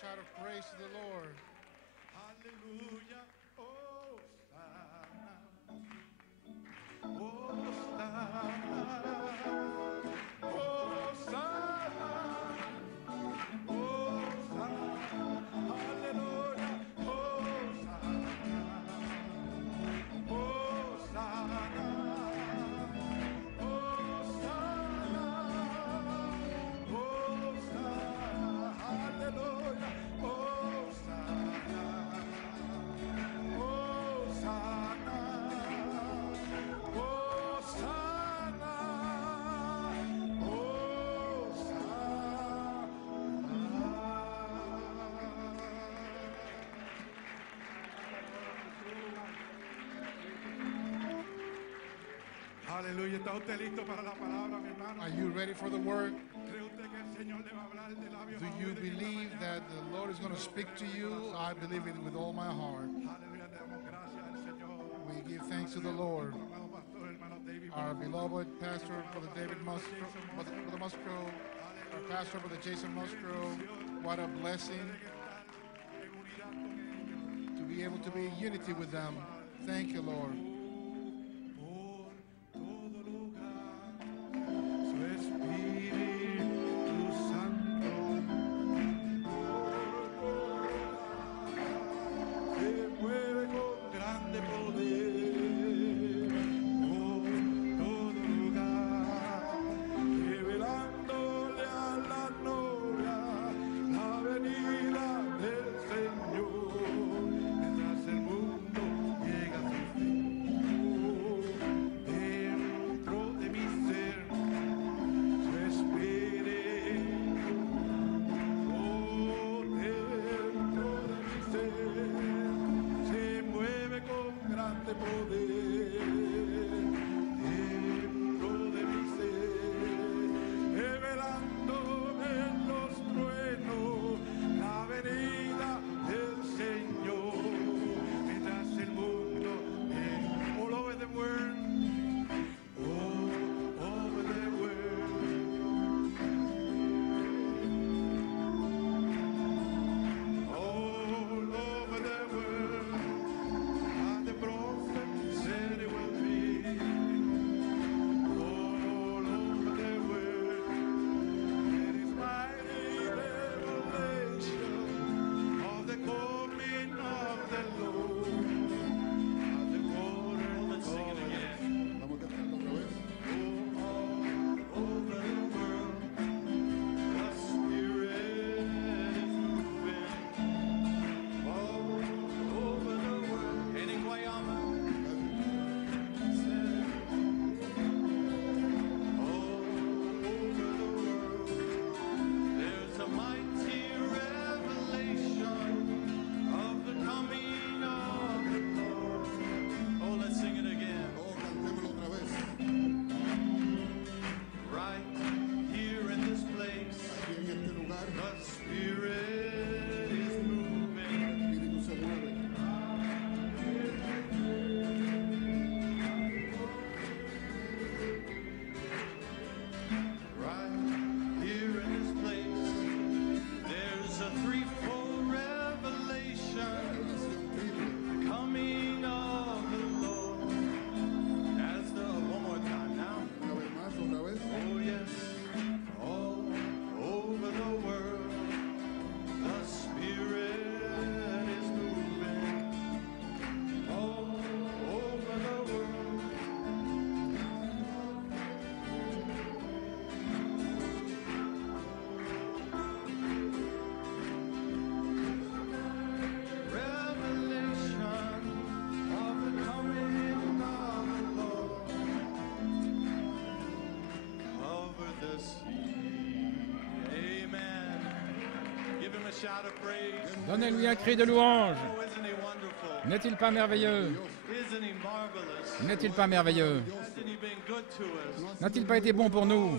Shout of praise to the Lord. Aleluya. Hosanna. Hosanna. Hosanna. Hosanna. Aleluya. Hosanna. Hosanna. Hosanna. Hosanna. Aleluya. Hosanna. Hosanna. Aleluya, ¿está usted listo para la palabra, mi hermano? Are you ready for the word? ¿Cree usted que el Señor le va a hablar de labios Do a you oídos en esta believe mañana? that the Lord is going to speak to you? I believe it with all my heart. Aleluya, le damos gracias al Señor. We give thanks to the Lord. Nuestro amado pastor, hermano David Our Musgrove. beloved pastor, Brother David Musgrove, Brother Musgrove, our pastor, Brother Jason Musgrove. What a blessing Tiene que estar en unidad con ellos. to be able to be in unity with them. Thank you, Lord. Por todo lugar, su Espíritu Santo se mueve con grande poder. Por todo lugar, revelándole a la novia la venida del Señor, mientras el mundo llega a su fin. Dentro de mi ser, su espíritu. Oh, dentro de mi ser, se mueve con grande poder. Dentro de mi ser, revelándome en los truenos la venida del Señor, mientras el mundo all over the world, all over the world, all over the world, as the prophet said it will be, all over the world, it is mighty revelation of the coming of the Lord, as the water. Let's sing it again. Vamos a cantarlo otra vez. All over the world, the Spirit is moving. All over the world. Any Guayama? All over the world, there's a mighty revelation of the coming of the Lord. Oh, let's sing it again. Oh, cantémoslo otra vez. Right here in this place, Aquí en este lugar, the Spirit is el moving. Espíritu se mueve. Right here in this place, there's a threefold revelation, Revelación triple. the coming of the Lord. As the one more time now. Una vez más, otra vez. Oh yes, all over the world, the Spirit is moving. All over the world. Revelation of the coming of the Lord. Over the sea. Amen. Give him a shout of praise. Donnez-lui un cri de louange. Oh, isn't he wonderful? N'est-il pas merveilleux? Isn't he marvelous? N'est-il pas merveilleux? Hasn't he been good to us? N'a-t-il pas été bon pour nous?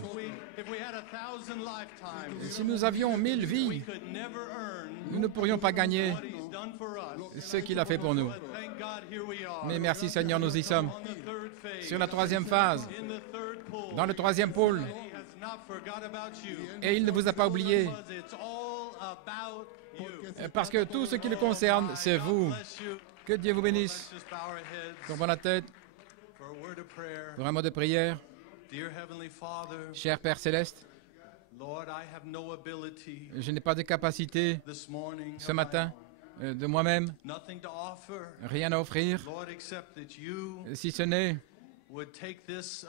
If we had 1,000 lifetimes, Si nous avions 1000 we vies, could never earn nous ne pourrions pas gagner what he's done for us. ce qu'il a fait pour nous. But thank God, here we are. Mais merci Seigneur, nous y sommes. On the third phase, Sur la troisième phase, in the third pool. dans le troisième pôle, He has not forgot about you. et il ne vous a pas oublié. Because it's all about you. Parce que tout ce qui le concerne, c'est vous. Bless you. Que Dieu vous bénisse. Let's just bow our heads Tournons la tête for a word of prayer. pour un mot de prière. Dear Heavenly Father, Cher Père Céleste, Lord, I have no ability je n'ai pas de capacité this morning ce of my matin own. de moi-même, Nothing to offer, rien à offrir, Lord, except that you si ce n'est would take this,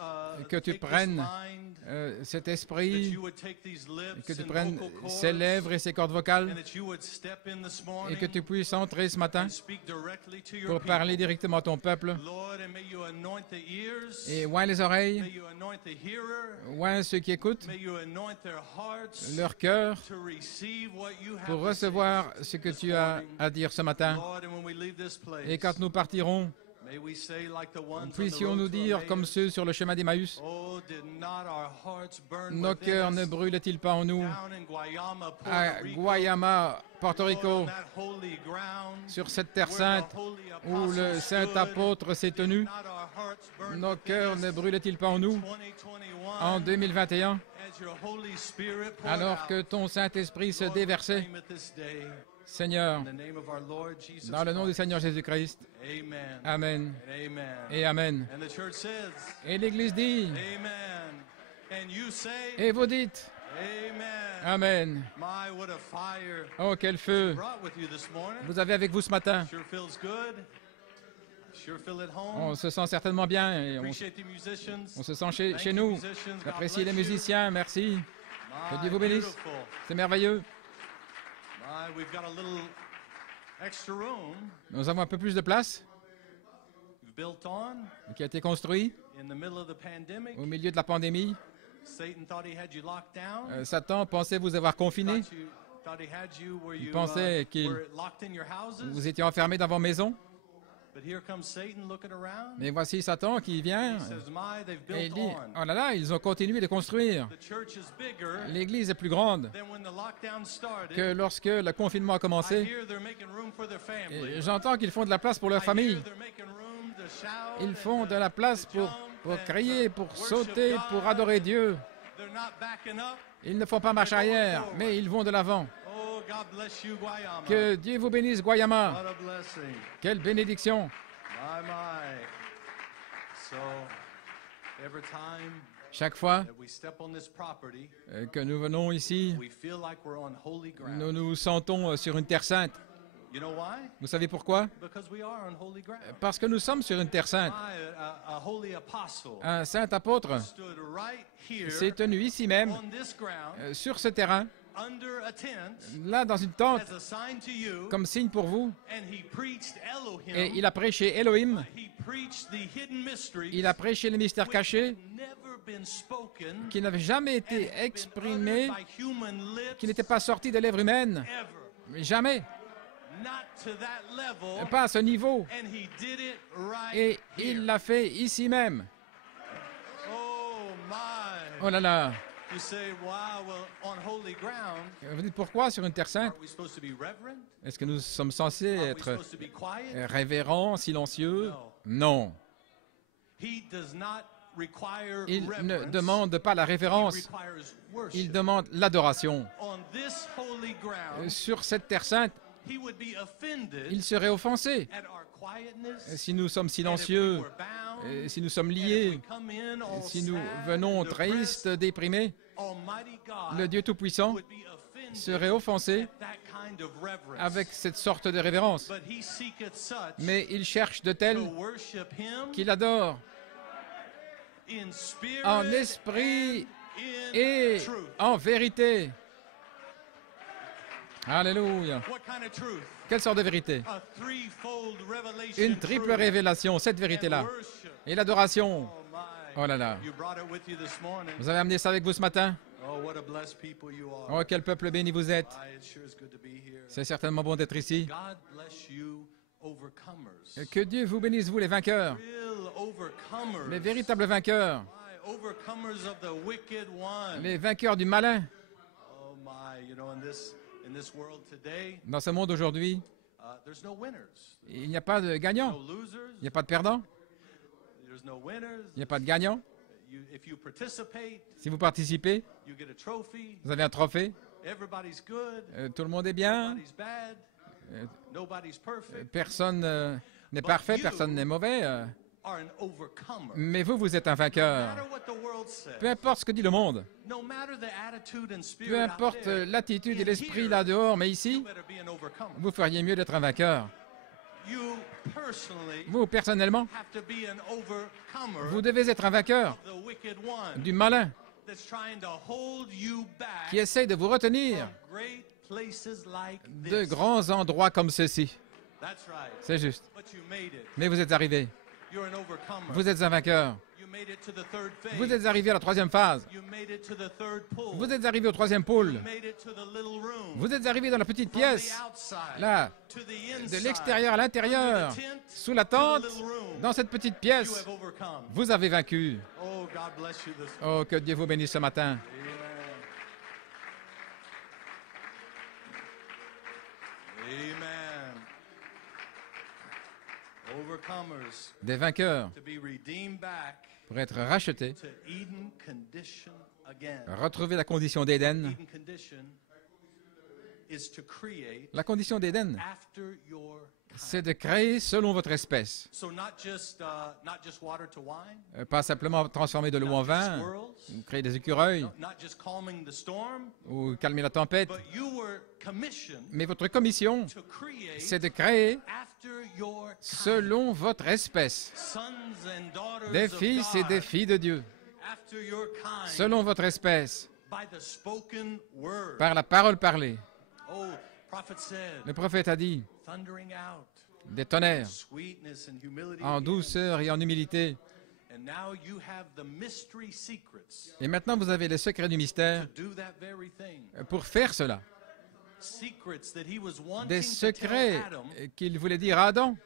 que tu take this prennes mind, cet that esprit, you would take these lips que tu and prennes vocal cords, ses lèvres et ses cordes vocales, and that you would step in this et morning que tu puisses entrer ce matin and speak directly to your pour parler people. directement à ton peuple. Lord, and may you anoint the ears, Et oint les may oreilles, you anoint the hearer, oint ceux qui écoutent, may you anoint their hearts leur cœur, to receive what you have pour to say recevoir ce que this tu as morning. à dire ce matin. Lord, and when we leave this place, Et quand nous partirons, may we say like the ones on the puissions-nous road to dire comme Emmaus, ceux sur le chemin d'Emmaüs, oh, did not our hearts burn nos within cœurs us ne brûlent-ils pas en nous, down in Guayama, Puerto à Rico, Guayama, Porto Lord, Rico, on that holy ground, sur cette terre where sainte the holy où le apostles saint stood, apôtre s'est did tenu, not our hearts burn nos within cœurs us ne brûlent-ils pas en nous 2021, en 2021, as your Holy Spirit poured alors que out? ton Saint-Esprit se Lord, déversait? proclaim it this day, Seigneur, in the name of our Lord Jesus dans le nom du Christ. Seigneur Jésus-Christ, Amen. Amen And amen. et Amen. And the church says, Et l'Église dit, amen. And you say, et vous dites, amen. Amen. My, what a fire Oh, quel feu brought with you this morning. vous avez avec vous ce matin. Sure feels good. Sure feel at home. On se sent certainement bien et Appreciate the musicians. on se sent chez Thank you, nous. musicians. God J'apprécie les bless you. musiciens, merci. Que My, Dieu vous bénisse. beautiful. C'est merveilleux. My, we've got a little extra room Nous avons un peu plus de place we've built on qui a été construit in the middle of the pandemic. au milieu de la pandémie. Satan thought he had you locked down. Satan pensait vous avoir confiné. Thought he had you where you pensait qu'il- were locked in your houses. Vous étiez enfermés dans vos maisons. But here comes Satan looking around. Mais voici Satan qui vient He says, "My, they've et il built dit, on. oh là là, ils ont continué de construire. The church is bigger L'église est plus grande than when the lockdown started. que lorsque le confinement a I commencé. hear they're making room for their family. Et j'entends qu'ils font de la place pour leur I famille. hear they're making room to shout Ils font and de la place to jump pour and crier, to pour worship sauter, God. pour adorer Dieu. They're not backing up. Ils ne font pas marche arrière, mais ils vont de l'avant. Oh, God bless you, Guayama. Que Dieu vous bénisse, Guayama. What a blessing. Quelle bénédiction. My. So, every time Chaque fois that we step on this property, que nous venons ici, we feel like we're on holy ground. nous nous sentons sur une terre sainte. You know why? Vous savez pourquoi? Because we are on holy ground. Parce que nous sommes sur une terre sainte. A holy apostle Un saint apôtre stood right here s'est tenu ici même, on this ground, sur ce terrain, under a tent, là dans une tente, as a sign to you, comme signe pour vous. and he preached Elohim. Et il a prêché Elohim, He preached the hidden mysteries il a prêché les mystères which cachés had never been spoken qui n'avaient jamais and été had been exprimés, uttered by human lips qui n'étaient pas sortis des lèvres humaines. ever. Mais jamais, Not to that level. pas à ce niveau. And he did it right Et here. il l'a fait ici même. Oh my. Oh là là. You say, wow, well, on holy ground, Vous dites pourquoi sur une terre sainte? are we supposed to be reverent? Est-ce que nous sommes censés Are we être supposed to be quiet? révérents, silencieux? No. Non. He does not require Il ne reverence. demande pas la He révérence, requires il worship. demande l'adoration. On this holy ground, Sur cette terre sainte, he would be offended il serait offensé at our quietness, si nous sommes and if we silencieux, were bound, si nous sommes and if liés, we come in all si nous sad, venons depressed, tristes, déprimés. Almighty God Le Dieu Tout-Puissant would be offended serait offensé at that kind of reverence. avec cette sorte de révérence. But he seeketh such Mais il cherche de to tels worship him qu'il adore in spirit en esprit and in et truth. en vérité. Alléluia. What kind of truth? Quelle sorte de vérité? A threefold revelation Une triple truth révélation, cette and vérité-là. worship. Et l'adoration. Oh my. Oh là là. You brought it with you this morning. Vous avez amené ça avec vous ce matin? Oh, what a blessed people you are. Oh, quel peuple béni vous êtes. It sure is good to be here. C'est certainement bon d'être ici. God bless you, overcomers. Que Dieu vous bénisse, vous les vainqueurs, Real overcomers. les véritables vainqueurs, My, overcomers of the wicked one. les vainqueurs du malin. Oh my, you know, in this world today, Dans ce monde aujourd'hui, there's no winners. il n'y a pas de No gagnants, losers. il n'y a pas de perdants, There's no winners. il n'y a pas de gagnants. If you participate, Si vous participez, you get a trophy. vous avez un trophée. Everybody's good. Tout le monde est bien. Nobody's bad. Euh, Nobody's perfect. Personne n'est parfait, personne n'est mauvais. Are an overcomer. Mais vous, vous êtes un No vainqueur. matter what the world says. Peu importe ce que dit le monde. No matter the attitude and spirit Peu out importe there, l'attitude et in l'esprit here, là-dehors. Mais you ici, better be an overcomer. vous feriez mieux d'être un vainqueur. You personally Vous, personnellement, have to be an overcomer vous devez être un vainqueur of the wicked one du malin that's trying to hold you back qui essaye de vous retenir from great places like de this. grands endroits comme ceux-ci. That's right. C'est juste. But you made it. Mais vous êtes arrivé. You're an overcomer. Vous êtes un vainqueur. You made it to the third phase. Vous êtes arrivé à la troisième phase. You made it to the third pool. Vous êtes arrivé au troisième pôle. You made it to the little room. Vous êtes arrivé dans la petite From pièce, the outside là, to the de inside. l'extérieur à l'intérieur, Under the tent sous la to the tente, little room. dans cette petite You pièce. have overcome. Vous avez vaincu. Oh, God bless you this Oh, que Dieu vous bénisse ce matin. Amen. Overcomers Des vainqueurs to be redeemed back pour être rachetés, to Eden condition again. retrouver la condition d'Éden. Eden condition is to create La condition d'Éden, after your c'est de créer selon votre espèce. so not just water to wine, Pas simplement transformer de l'eau en not just vin, squirrels, créer des écureuils not just calming the storm, ou calmer la tempête. but you were commissioned Mais votre commission, to create c'est de créer after your kind. selon votre espèce. Sons and daughters Des of fils et God, des filles de Dieu, after your kind, selon votre espèce, by the spoken word. par la parole parlée. Oh, prophet said, Le prophète a dit, thundering out, des tonnerres, sweetness and humility en again. douceur et en humilité. And now you have the mystery secrets Et maintenant, vous avez les secrets du to mystère do that very thing. pour faire cela. Secrets that he was wanting Des to tell secrets Adam, qu'il voulait dire à Adam.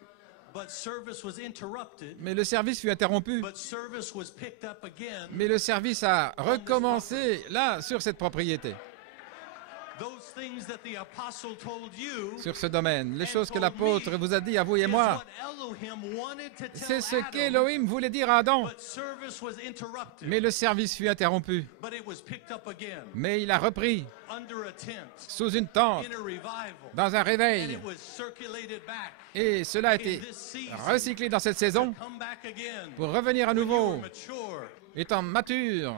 but service was interrupted, Mais le service fut interrompu. but service was picked up again. Mais le service a recommencé là, sur cette propriété, Those things that the apostle told you, sur ce domaine. Les choses que l'apôtre vous a dit à vous et is moi, what Elohim wanted to tell c'est ce Adam, qu'Élohim voulait dire à Adam. but service was interrupted, Mais le service fut interrompu. but it was picked up again Mais il a repris under a tent sous une tente, in a revival, dans un and réveil. it was circulated back Et cela a in été this season, recyclé dans cette saison come back again pour revenir à when you were nouveau, mature, étant mature.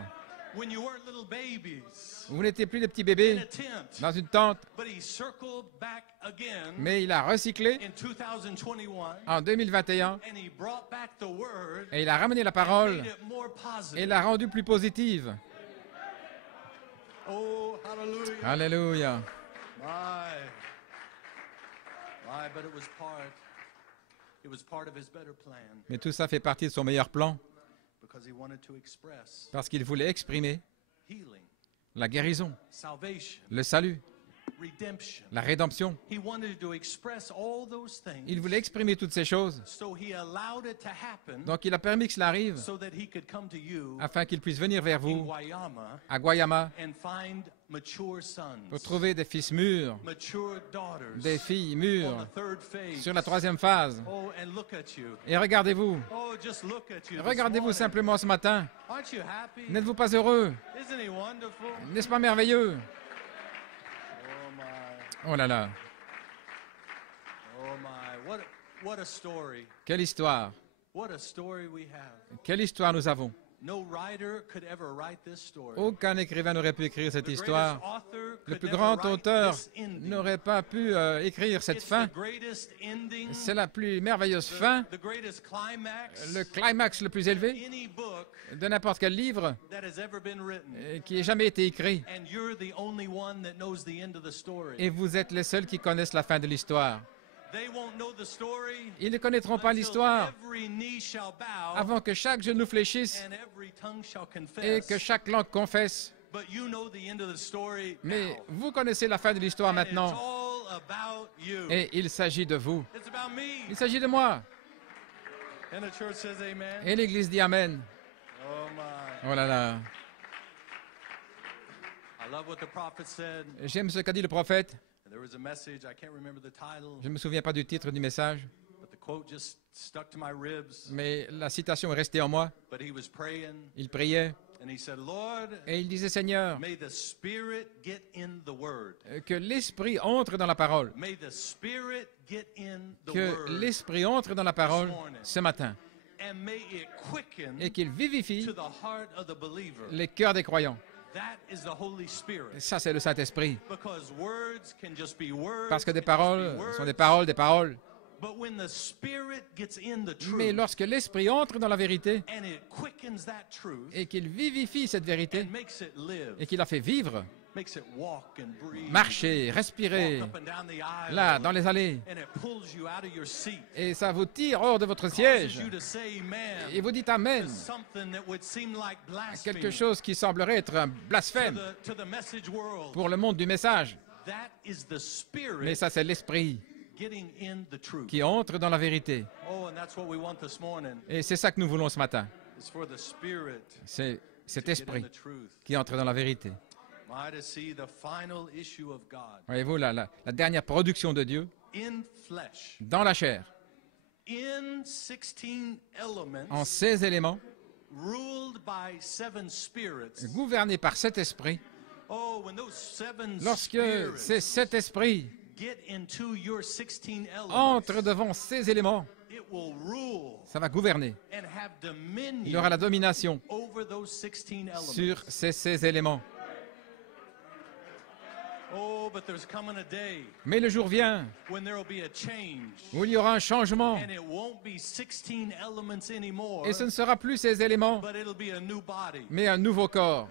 when you weren't little babies Vous n'étiez plus des petits in bébés a tent, dans une tente, but he circled back again mais il a recyclé in 2021, en 2021 and he brought back the word et il a ramené la and parole made it more et positive. l'a rendue plus positive. Oh, hallelujah. Alléluia. My, but it was part of his better plan Mais tout ça fait partie de son meilleur plan because he wanted to express parce qu'il voulait exprimer healing, la guérison, salvation, le salut, redemption. la rédemption. He wanted to express all those things. Il voulait exprimer toutes ces choses. So he allowed it to happen Donc il a permis que cela arrive so that he could come to you afin qu'il puisse venir vers in vous Guayama à Guayama and find mature sons, pour trouver des fils mûrs, mature daughters des filles on mûres the third phase. sur la troisième phase. Oh, and look at you. Et regardez-vous, Oh, just look at you. this regardez-vous morning. simplement ce matin. Aren't you happy? N'êtes-vous pas heureux? Isn't he wonderful? N'est-ce pas merveilleux? Oh my, Oh là là, oh my. What a story. quelle histoire! What a story we have. Quelle histoire nous avons! No writer could ever write this story. Aucun écrivain n'aurait pu écrire cette The greatest histoire. author Le could plus never grand write auteur this ending. n'aurait pas pu écrire cette It's fin. the greatest ending, C'est la plus merveilleuse fin, the greatest climax le climax le plus élevé any book de n'importe quel livre that has ever been written. qui ait jamais été écrit. And you're the only one that knows the end of the story. Et vous êtes les seuls qui connaissent la fin de l'histoire. They won't know the story Ils ne connaîtront pas until l'histoire every knee shall bow avant que chaque genou fléchisse and every tongue shall et confess. que chaque langue confesse. But you know the end of the story Mais now. vous connaissez la fin de l'histoire And it's maintenant. all about you. Et il s'agit de vous. It's about me. Il s'agit de moi. And the church says amen. Et l'Église dit Amen. Oh my. Oh là là. I love what the prophet said. J'aime ce qu'a dit le prophète. There was a message, I can't remember the title, Je ne me souviens pas du titre du message, but the quote just stuck to my ribs. mais la citation est restée en moi. But he was praying, Il priait And he said, Lord, Et il disait, Seigneur, may the Spirit get in the Word. que l'Esprit entre dans la parole. May the Spirit get in the Que Word. l'Esprit entre dans la parole ce matin. And may it quicken Et qu'il vivifie to the heart of the believer. les cœurs des croyants. That is the Holy Spirit. Ça, c'est le Saint-Esprit. Because words can just be words. Parce que des can just be paroles words. sont des paroles, des paroles. But when the Spirit gets in the Mais truth lorsque l'Esprit entre dans la vérité and it quickens that truth et qu'il vivifie cette vérité and makes it live, et qu'il la fait vivre, makes it walk and breathe, marcher, respirer, walk up and down the aisle, là, dans les allées, and it pulls you out of your seat, et ça vous tire hors de votre causes siège, you to say amen et vous dites Amen, to something that would seem like quelque blasphemy chose qui semblerait être un blasphème to the message world. pour le monde du message. That is the Mais Spirit ça, c'est l'Esprit getting in the truth. qui entre dans la vérité. Oh, and that's what we want this morning. Et c'est ça que nous voulons ce matin. Is for the Spirit C'est cet to get in Esprit the truth. qui entre dans la vérité. My, to see the final issue of God Voyez-vous, la dernière production de Dieu in flesh, dans la chair, in 16 elements, en 16 éléments, ruled by 7 spirits. gouvernés par cet Esprit. Oh, when those 7 Lorsque spirits ces 7 esprits get into your 16 elements, entrent devant ces éléments, it will rule ça va gouverner. and have Il aura la dominion domination over those 16 elements. sur ces 16 éléments. Oh, but there's coming a day Mais le jour vient when there will be a change. où il y aura un changement. And it won't be 16 elements anymore, Et ce ne sera plus ces éléments, but it'll be a new body. mais un nouveau corps.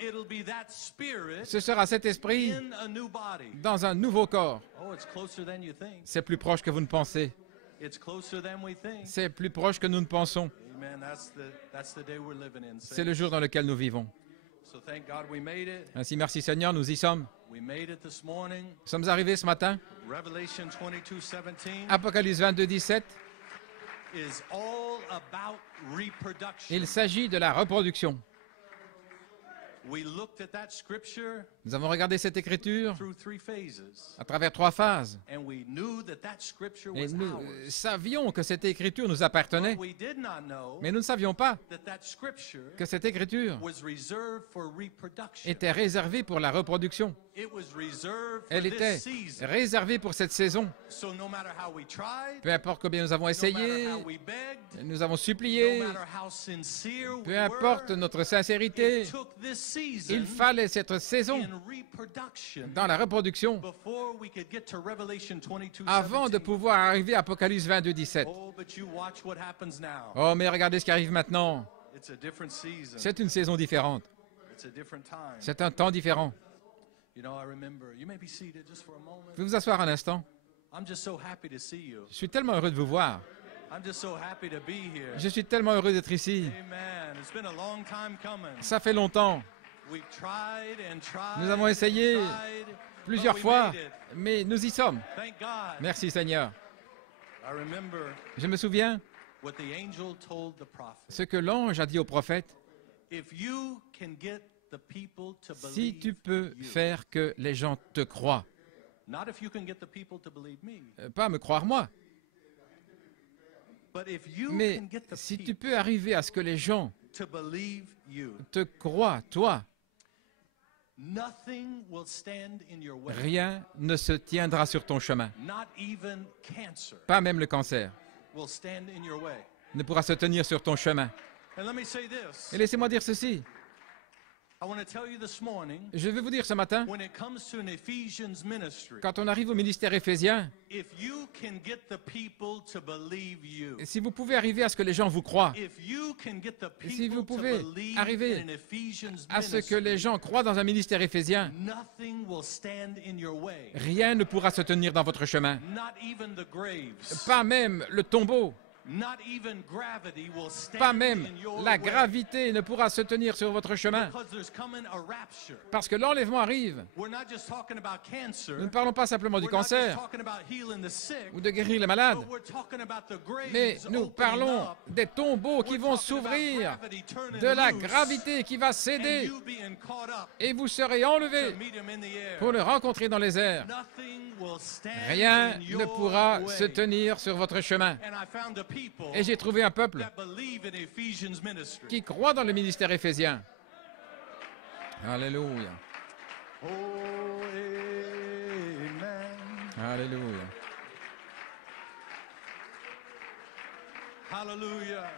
It'll be that spirit Ce sera cet esprit in a new body. dans un nouveau corps. Oh, it's closer than you think. C'est plus proche que vous ne pensez. It's closer than we think. C'est plus proche que nous ne pensons. Amen. That's the day we're living in. C'est le jour dans lequel nous vivons. So thank God we made it. Ainsi, merci Seigneur, nous y sommes. We made it this morning. Nous sommes arrivés ce matin. Revelation 22:17 Apocalypse 22, 17. is all about reproduction. Il s'agit de la reproduction. We looked at that scripture Nous avons regardé cette écriture through 3 phases, à travers 3 phases. and we knew that that scripture Et was nous ours. savions que cette écriture nous appartenait. But we did not know Mais nous ne savions pas that scripture que cette écriture was reserved for reproduction. était réservée pour la reproduction. It was reserved for Elle était this season. réservée pour cette saison. So no matter how we tried, Peu importe combien nous avons no essayé, matter how we begged, nous avons no supplié, matter how sincere we peu importe were, notre sincérité, it took this season il fallait cette saison in reproduction dans la reproduction before we could get to Revelation 22:17. avant de pouvoir arriver à Apocalypse 22, 17. Oh, but you watch what happens now. Oh, mais regardez ce qui arrive maintenant. It's a different season. C'est une saison différente. It's a different time. C'est un temps différent. You know, I remember. You may be seated just for a moment. Vous pouvez vous asseoir un instant. I'm just so happy to see you. Je suis tellement heureux de vous voir. I'm just so happy to be here. Je suis tellement heureux d'être ici. Amen. It's been a long time coming. Ça fait longtemps. We've tried and tried. Nous avons essayé and tried, plusieurs but we fois, made it. mais nous y sommes. Thank God. Merci Seigneur. I remember Je me souviens what the angel told the prophet. ce que l'ange a dit au prophète. If you can get the people to Si believe tu peux you, faire que les gens te croient, not if you can get the people to believe me, pas me croire moi, but if you mais can get the si tu people peux arriver à ce que les gens to believe you, te croient, toi, nothing will stand in your way. rien ne se tiendra sur ton chemin. Not even cancer Pas même le cancer will stand in your way. ne pourra se tenir sur ton chemin. And let me say this. Et laissez-moi dire ceci. I want to tell you this morning, Je vais vous dire ce matin, when it comes to an Ephesians ministry, quand on arrive au ministère éphésien, if you can get the people to believe you, si vous pouvez arriver à ce que les gens vous croient, if you can get the si vous people to pouvez believe arriver in an Ephesians à ce que ministry, les gens croient dans un ministère éphésien, nothing will stand in your way. rien ne pourra se tenir dans votre chemin. Not even the graves. Pas même le tombeau, Not even gravity will stand pas même in your la way. gravité ne pourra se tenir sur votre chemin. Because there's coming a rapture. Parce que l'enlèvement arrive. We're not just talking about cancer. Nous ne parlons pas simplement du We're not just cancer talking about healing the sick. ou de guérir les malades, But we're talking about the graves mais nous opening parlons up. des tombeaux qui We're vont talking about s'ouvrir, gravity turning de la loose, gravité qui va and céder, you being caught up et vous serez to enlevés meet him in the air. pour le rencontrer dans les airs. Nothing will stand Rien in ne your pourra way. se tenir sur votre chemin. And I found a Et j'ai trouvé un peuple that believe in Ephesians ministry. qui croit dans le ministère éphésien. Alléluia. Oh, amen. Alléluia. Hallelujah.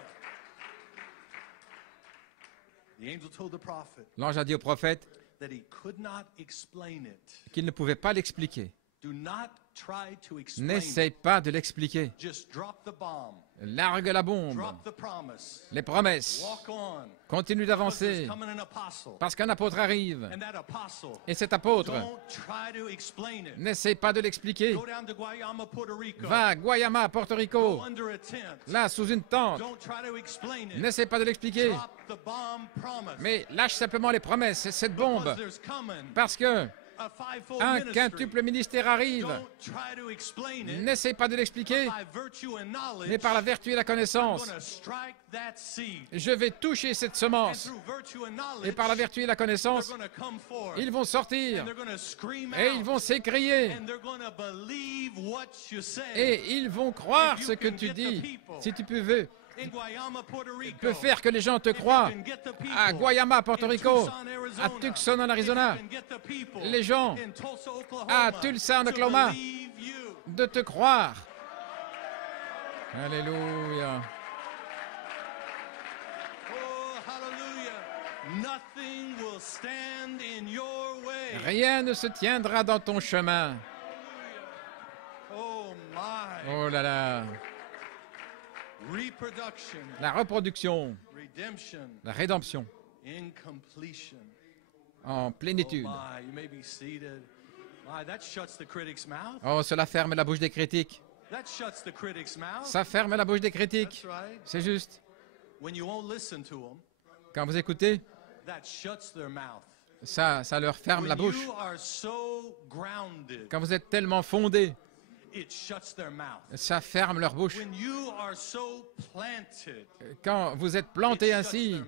The angel told the prophet L'ange a dit au prophète that he could not explain it. qu'il ne pouvait pas l'expliquer. Do not try to explain N'essaye it. pas de l'expliquer. Just drop the bomb. Largue la bombe. Drop the promise. Les promesses. Walk on. Continue Because d'avancer. there's coming an apostle. Parce qu'un apôtre arrive. And that apostle, Et cet apôtre, don't try to explain it. n'essaye pas de l'expliquer. Go down to Guayama, Puerto Rico. Va à Guayama, Porto Go Rico. under a tent. Là, sous une tente. Don't try to explain it. N'essaye pas de l'expliquer. Drop the bomb promise. Mais lâche simplement les promesses. Cette Because bombe. there's coming Parce que a fivefold un ministry. quintuple ministère arrive. Don't try to explain it. N'essaye pas de l'expliquer. By virtue and knowledge, Mais par la vertu et la I'm connaissance, going to strike that seed. je vais toucher cette And semence. through virtue and knowledge, Et par la vertu et la they're connaissance, going to come forth. ils vont sortir. And they're going to scream Et out. ils vont s'écrier. And they're going to believe what you say. Et ils vont croire ce que tu dis. Si tu peux In Guayama, Puerto Rico. peux faire que les gens te croient. À Guayama, Porto Rico, à Tucson, en Arizona, les gens à Tulsa, en Oklahoma, de te croire. Alléluia. Oh, hallelujah. Nothing will stand in your way. Rien ne se tiendra dans ton chemin. Oh my. Oh là là. Reproduction, La reproduction, redemption, la rédemption, in completion. en Oh plénitude. my, you may be seated. My, that shuts the critic's mouth. Oh, cela ferme la bouche des critiques. That shuts the critic's mouth. Ça ferme la bouche des critiques. That's right. C'est juste. When you won't listen to them, Quand vous écoutez, that shuts their mouth. ça leur ferme la When bouche. you are so grounded, Quand vous êtes tellement fondé, it shuts their mouth. ça ferme leur bouche. When you are so planted, Quand vous êtes planté ainsi,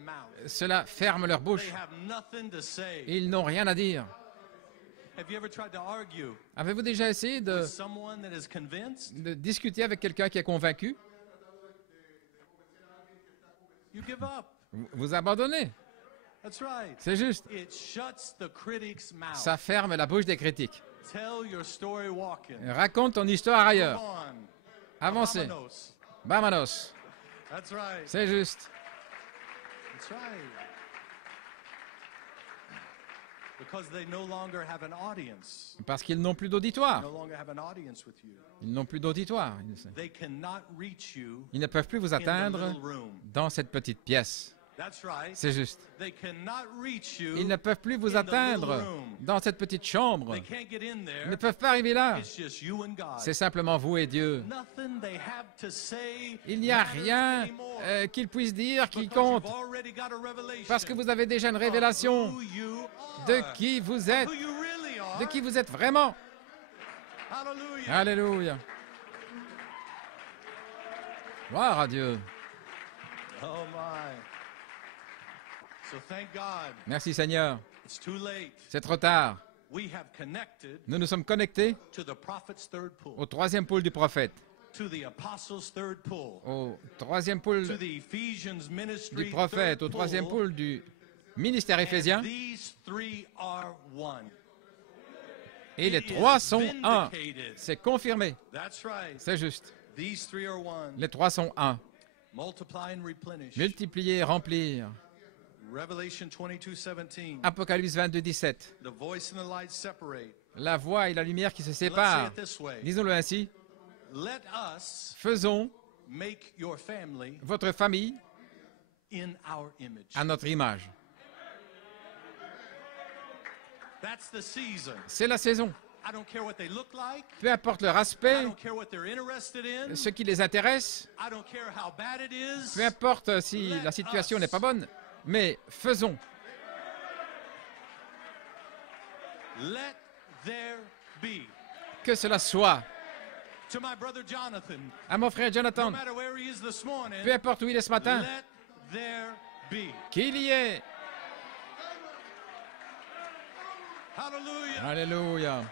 cela ferme leur bouche. they have nothing to say. Ils n'ont rien à dire. Have you ever tried to argue Avez-vous déjà essayé with de someone that is convinced? discuter avec quelqu'un qui est convaincu? You give up. Vous abandonnez. That's right. C'est juste. It shuts the critic's mouth. Ça ferme la bouche des critiques. Tell your story walking. Raconte ton histoire Come ailleurs. on. Avancez. Vámonos. Vámonos. That's right. C'est juste. That's right. Because they no longer have an audience. Parce qu'ils n'ont plus No d'auditoire. longer have an audience with you. Ils n'ont plus d'auditoire. They cannot reach you Ils ne peuvent plus vous in the atteindre little room. dans cette petite pièce. That's right. C'est juste. They cannot reach you. Ils ne peuvent plus vous in the little atteindre room. dans cette petite chambre. They can't get in Ils there. ne peuvent pas arriver là. It's just you and God. C'est simplement vous et Dieu. Nothing they have to say Il n'y a matters rien anymore. qu'ils puissent dire qui Because compte. you've already got a revelation Parce que vous avez déjà une of révélation who you de are, qui vous êtes, who you really are. de qui vous êtes vraiment. Hallelujah. Alléluia. Gloire à Dieu. Oh my. So thank God. Merci Seigneur. It's too late. C'est trop tard. We have connected Nous nous sommes connectés to the prophet's third pull, au troisième pôle du prophète, to the apostle's third pull, au troisième pôle to the Ephesians ministry du prophète, au third troisième pull, pôle du ministère and éphésien. these three are one. Et les It is trois sont un. vindicated. C'est confirmé. That's right. C'est juste. These three are one. Les trois sont un. Multiply and replenish. Multiplier et remplir. Revelation 22:17. Apocalypse 22, 17. The voice and the light separate. La voix et la lumière qui se Let's say séparent. it this way. Disons-le ainsi. Let us Faisons make your family votre famille in our image. à notre image. That's the season. C'est la saison. I don't care what they look like. Peu importe leur I aspect, don't care what they're interested in. ce qui les intéresse, I don't care how bad it is. peu importe si la situation n'est pas bonne, mais faisons. Let there be. Que cela soit. To my brother Jonathan, À mon frère no Jonathan, matter where he is this morning, peu importe où il est ce matin, let there be. qu'il y ait. Hallelujah. Alléluia.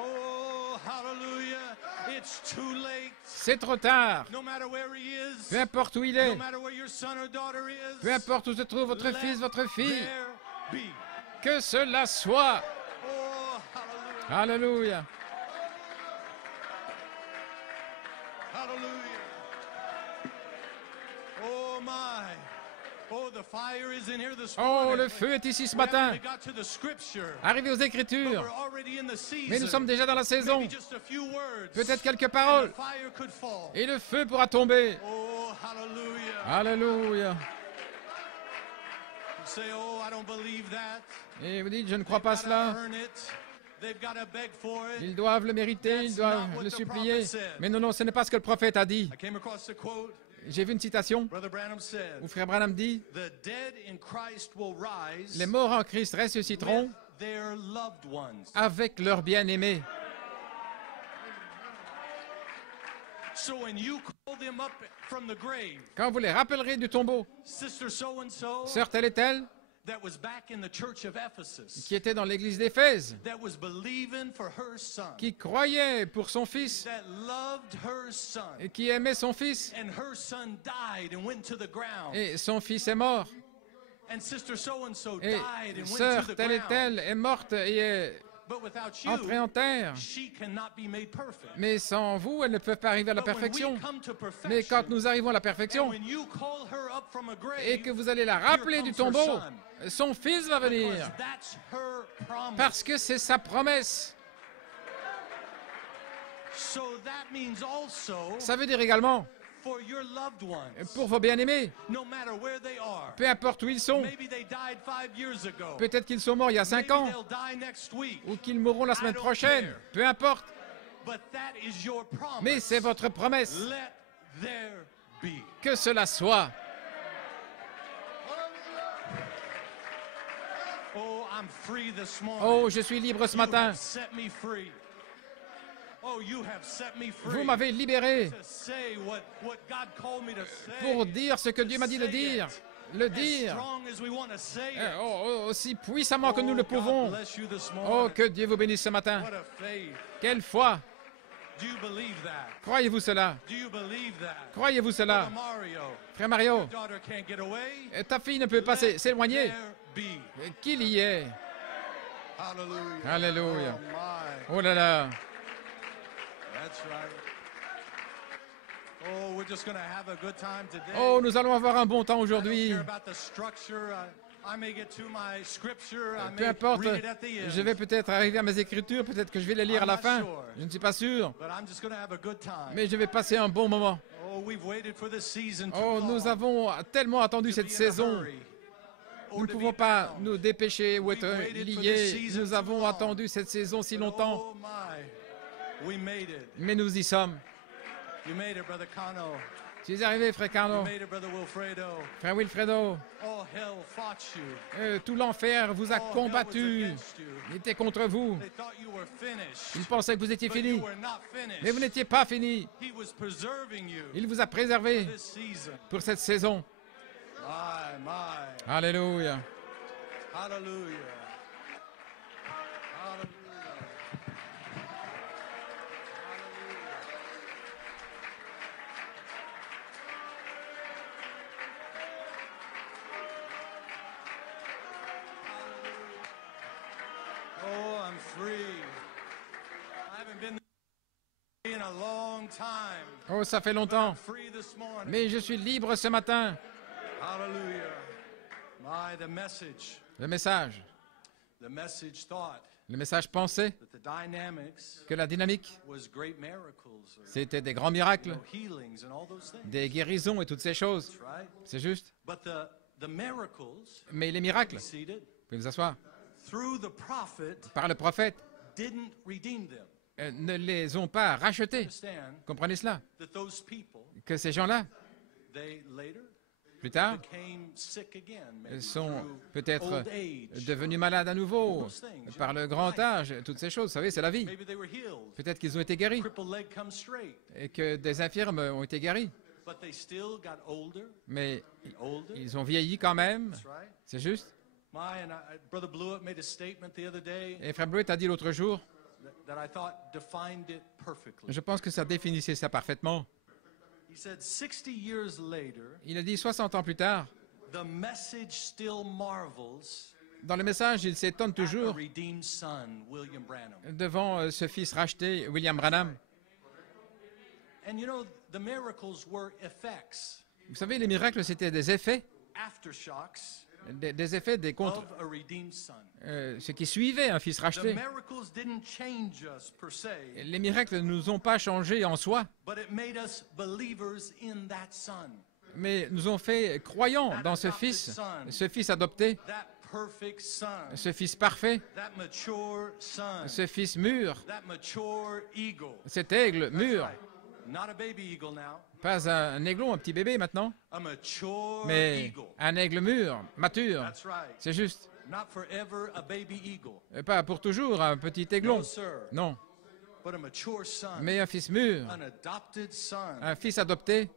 Oh, hallelujah. It's too late. C'est trop tard. No matter where he is, Peu importe où il est, no matter where your son or daughter is, peu importe où se trouve votre let fils, votre fille, there be. que cela soit. Oh, hallelujah. Alléluia. Hallelujah. Oh my. Oh, the fire is in here this Oh, morning. le feu est ici ce We haven't matin. even got to the scripture, Arrivé aux but Écritures. we're already in the season. Mais nous sommes déjà dans la saison. Maybe just a few words. Peut-être quelques And paroles. the fire could fall. Et le feu pourra tomber. Oh, hallelujah. Alléluia. You say, oh, I don't believe that. Et vous dites, je ne crois They've pas gotta cela. earn it. They've gotta beg for it. Ils doivent le mériter, ils doivent le supplier. Mais non, non, ce n'est pas ce que le prophète a dit. I came across a quote. J'ai vu une citation Brother Branham said, où Frère Branham dit, the dead in Christ will rise les morts en Christ ressusciteront with their loved ones. avec leurs bien-aimés. So when you call them up from the grave, Quand vous les rappellerez du tombeau, sister so-and-so sœur telle et telle, that was back in the church of Ephesus, qui était dans l'église d'Éphèse, that was believing for her son, qui croyait pour son fils that loved her son, et qui aimait son fils, and her son died and went to the ground, et son fils est mort, and sister so-and-so et died and went sœur to the telle et ground. telle est morte et est But without entrée you, en terre. she cannot be made perfect. Mais sans vous, elles ne peuvent pas arriver à la But when perfection. we come to perfection, Mais quand nous arrivons à la and perfection when you call her up from a grave, et que vous allez la rappeler du comes her tombeau, son. son fils va venir. because that's her promise. Parce que c'est sa promesse. So that means also Ça veut dire également, for your loved ones, pour vos bien-aimés, no matter where they are. peu importe où ils sont, Maybe they died 5 years ago. peut-être qu'ils sont morts il y a 5 Maybe ans, they'll die next week. ou qu'ils mourront la semaine I don't prochaine, care. peu importe. But that is your promise. Mais c'est votre promesse. Let there be. Que cela soit. Oh, I'm free this morning. Oh, je suis libre ce You matin. have set me free. Oh, you have set me free. Vous m'avez libéré To say what God called me to say. pour dire ce que Dieu m'a dit de dire. Le As dire strong as we want to say it. aussi puissamment que nous le God pouvons. bless you this Oh, morning. que Dieu vous bénisse ce matin. What a faith. Quelle foi. Do you believe that? Croyez-vous cela? Do you believe that? Croyez-vous cela? Brother Mario, Frère Mario, daughter can't get away. ta fille ne peut pas s'éloigner. There be. Qu'il y est. Hallelujah. Alléluia. Oh my. Oh là là. That's right. Oh, we're just going to have a good time today. Oh, nous allons avoir un bon temps I don't aujourd'hui. care about the structure. I may get to my scripture. I Peu may importe, read it at the end. je vais peut-être arriver à mes écritures, peut-être que je vais les lire à la fin. Je ne suis pas sûr, But I'm just going to have a good time. mais je vais passer un bon moment. Oh, we've waited for this season too Oh, long nous avons tellement attendu to cette be in a saison. hurry. Oh, Nous ne to pouvons be pas bound. nous dépêcher ou être We've waited for liés. this season Nous too avons long. attendu cette saison si But longtemps, oh my, we made it. mais nous y sommes. You made it, Brother Cano. Tu es arrivé, frère You Carlo, made it, Brother Wilfredo. frère Wilfredo. All hell fought you. Tout l'enfer vous a All hell was combattu. against you. Il était contre vous. They thought you were finished. Il pensait que vous étiez But you fini, were not finished. mais vous n'étiez pas fini. He was preserving you Il vous a préservé this season. pour cette saison. My. Alléluia. Hallelujah. Hallelujah. Oh, I'm free. I haven't been in a long time. Oh, ça fait But longtemps, I'm free this morning. mais je suis libre ce matin. Hallelujah. My, the message thought Le message pensé that the dynamics que la dynamique, was great miracles or c'était des grands miracles, healings and all those things. des guérisons et toutes ces choses. That's right. C'est juste. But the miracles, Mais les miracles, be seated, vous pouvez vous asseoir, through the prophet par le prophète, didn't redeem them. ne les ont pas rachetés. Understand Comprenez cela? that those people, Que ces gens-là, they later plus tard, became sick again, maybe sont through peut-être old age. devenus malades à nouveau par le grand âge, toutes ces choses. Vous savez, c'est la vie. Maybe they were healed. Peut-être qu'ils ont été guéris Crippled leg comes straight. et que des infirmes ont été guéris. But they still got older Mais and older. ils ont vieilli quand même. That's right. C'est juste. My, and Brother Blewett made a statement the other day. Et Frère Bleuet a dit l'autre jour, that I thought defined it perfectly. Je pense que ça définissait ça parfaitement. He said, 60 years later, Il a dit 60 ans plus tard, the message still marvels dans le message, il s'étonne at a toujours redeemed son, William Branham. devant ce fils racheté, William Branham. And you know, the miracles were effects, Vous savez, les miracles, c'était des effets, aftershocks des effets des contre, of a redeemed son. ce qui suivait un fils The racheté. miracles didn't change us per se, Les miracles ne nous ont pas changé en soi, but it made us believers in that son, mais nous ont fait croyants dans ce fils adopté, that perfect son, ce fils parfait, that mature son, ce fils mûr, that mature eagle. cet aigle mûr. Right. Not a baby eagle now, Pas un aiglon, un petit bébé maintenant, a mature mais eagle. un aigle mûr, mature. That's right. C'est juste. Not forever a baby eagle. Pas pour toujours un petit aiglon. No, sir. Non, But a mature son, mais un fils mûr, an adopted son. un fils adopté.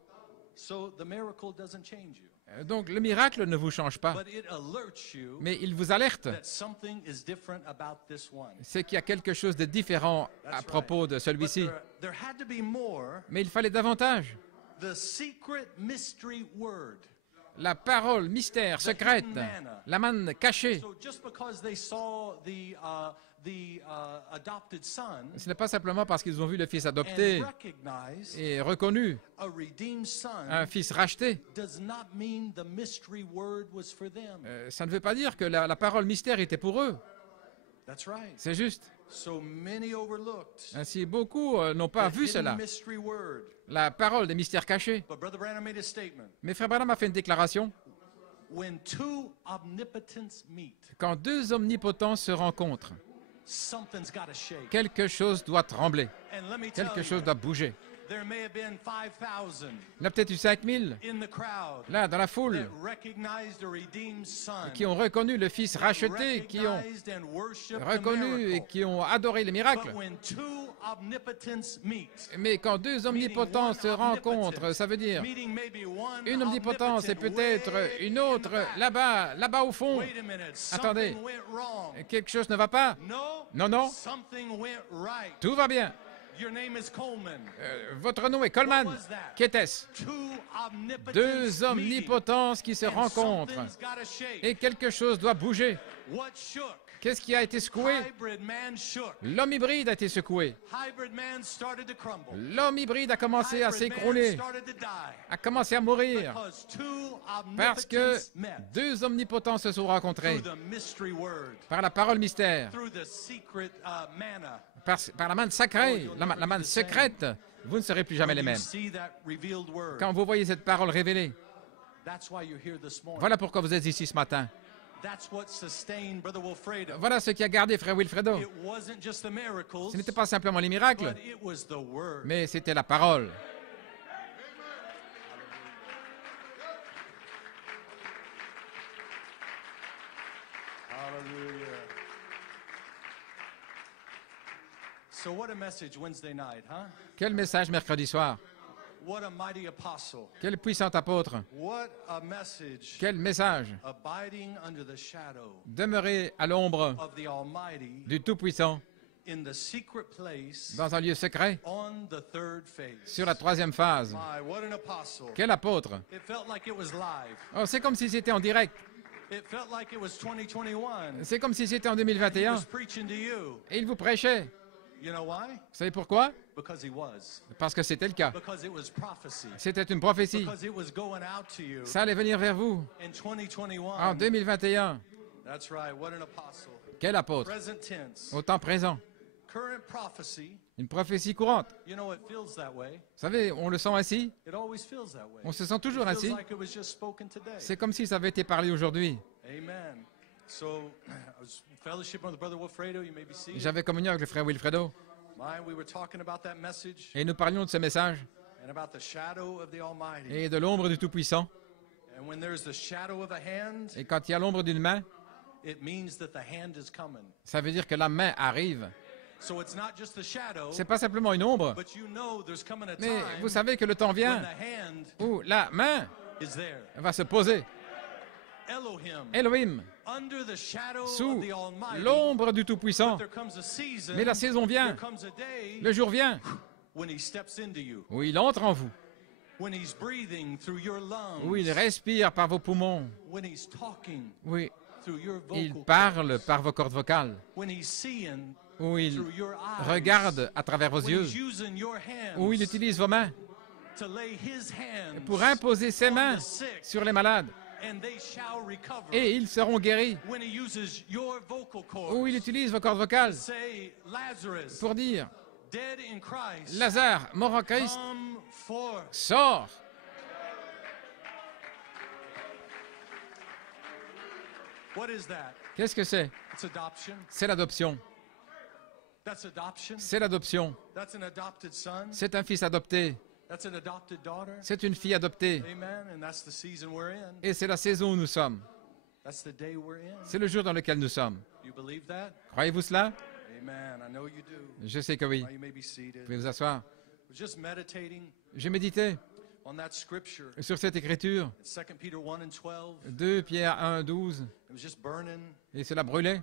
So the miracle doesn't change you, Donc le miracle ne vous change pas, but it alerts you mais il vous alerte. that something is different about this one. C'est qu'il y a quelque chose de différent à propos de But celui-ci. there had to be more. Mais il fallait davantage. The secret mystery word. La parole mystère, secrète, la manne cachée. So just because they saw the adopted son Ce n'est pas simplement parce qu'ils ont vu le fils and adopté recognized et reconnu a redeemed son un fils racheté, does not mean the mystery word was for them. ça ne veut pas dire que la parole mystère était pour eux. That's right. C'est juste. So many overlooked Ainsi, beaucoup n'ont pas the vu hidden cela, mystery word. la parole des mystères cachés. But Brother Branham made a statement. Mais Frère Branham a fait une déclaration. When two omnipotents meet, Quand deux omnipotents se rencontrent, something's got to shake. quelque chose doit trembler, And let me tell quelque you, chose doit bouger. there may have been 5,000 Il y en a peut-être eu 5000, in the crowd là, dans la foule, that recognized a redeemed son, qui ont reconnu le Fils racheté, qui ont recognized and worshiped the reconnu et miracle. qui ont adoré les miracles. But when two omnipotents meet, Mais quand deux omnipotents se rencontrent, ça veut dire meeting maybe one une omnipotence et omnipotent peut-être way une in autre the back. là-bas au fond. Wait a minute, Attendez. something went wrong. Quelque chose ne va pas. No, Non, non. something went right. Tout va bien. Your name is Coleman. Votre nom est Coleman. What was that? Qu'était-ce? Two omnipotents Deux meeting, omnipotences qui se and rencontrent. something's gotta shake. Et quelque chose doit bouger. What shook? Qu'est-ce qui a été secoué? Hybrid man shook. L'homme hybride a été secoué. Hybrid man started to crumble. L'homme hybride a commencé à Hybrid man s'écrouler, started to die. a commencé à mourir. Because two Parce que omnipotents met deux omnipotents se sont rencontrés through the mystery word, par la parole mystère, through the secret manna. par la manne sacrée, la manne secrète. Vous ne serez plus jamais les When you mêmes. see that revealed word, Quand vous voyez cette parole révélée, that's why you're here this morning. voilà pourquoi vous êtes ici ce matin. That's what sustained Brother Wilfredo. Voilà ce qui a gardé Frère Wilfredo. It wasn't just the miracles, Ce n'était pas simplement les miracles, but it was the word. mais c'était la parole. Hallelujah. So what a message Wednesday night, huh? Quel message mercredi soir. What a mighty apostle. Quel puissant apôtre. What a message. Quel message. Abiding under the shadow Demeurer à l'ombre of the Almighty du Tout-Puissant, in the secret place dans un lieu secret, on the third phase. sur la troisième phase. My, what an apostle. Quel apôtre. It felt like it was live. Oh, c'est comme si c'était en direct. It felt like it was 2021. C'est comme si c'était en He 2021. was preaching to you. Et il vous prêchait. You know why? Vous savez pourquoi? Because he was. Parce que c'était le cas. Because it was prophecy. C'était une prophétie. Because it was going out to you Ça allait venir vers vous in 2021. en 2021. That's right. What an apostle. Quel apôtre. Present tense. Au temps présent. Current prophecy. Une prophétie courante. You know, it feels that way. Vous savez, on le sent ainsi. It always feels that way. On se sent It toujours feels ainsi. like it was just spoken today. C'est comme si ça avait été parlé aujourd'hui. Amen. So, I was fellowship with Brother Wilfredo. You may be seated. J'avais communion avec le frère Wilfredo We were talking about that message et nous parlions de ce message and about the shadow of the Almighty. et de l'ombre du Tout-Puissant. And when there's the shadow of a hand, Et quand il y a l'ombre d'une main, it means that the hand is coming. ça veut dire que la main arrive. So it's not just the shadow, C'est pas simplement une ombre, but you know there's coming a mais time vous savez que le temps when vient the hand où la main is there. va se poser. Elohim Elohim sous l'ombre du Tout-Puissant. Mais la saison vient, le jour vient, où il entre en vous, où il respire par vos poumons, où il parle par vos cordes vocales, où il regarde à travers vos yeux, où il utilise vos mains pour imposer ses mains sur les malades, et ils seront guéris, où il utilise vos cordes vocales pour dire « Lazare, mort en Christ, sors !» Qu'est-ce que c'est? C'est l'adoption. C'est l'adoption. C'est un fils adopté. C'est une fille adoptée. Et c'est la saison où nous sommes. C'est le jour dans lequel nous sommes. Croyez-vous cela? Je sais que oui. Vous pouvez vous asseoir. J'ai médité sur cette écriture, 2 Pierre 1, 12, et cela brûlait.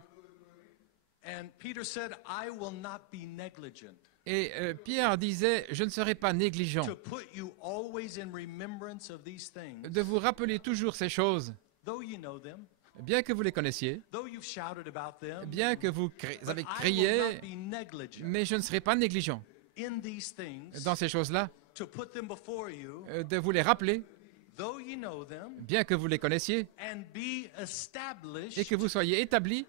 Et Pierre disait, je ne serai pas négligent de vous rappeler toujours ces choses, bien que vous les connaissiez, bien que vous avez crié, mais je ne serai pas négligent dans ces choses-là, de vous les rappeler, bien que vous les connaissiez, et que vous soyez établis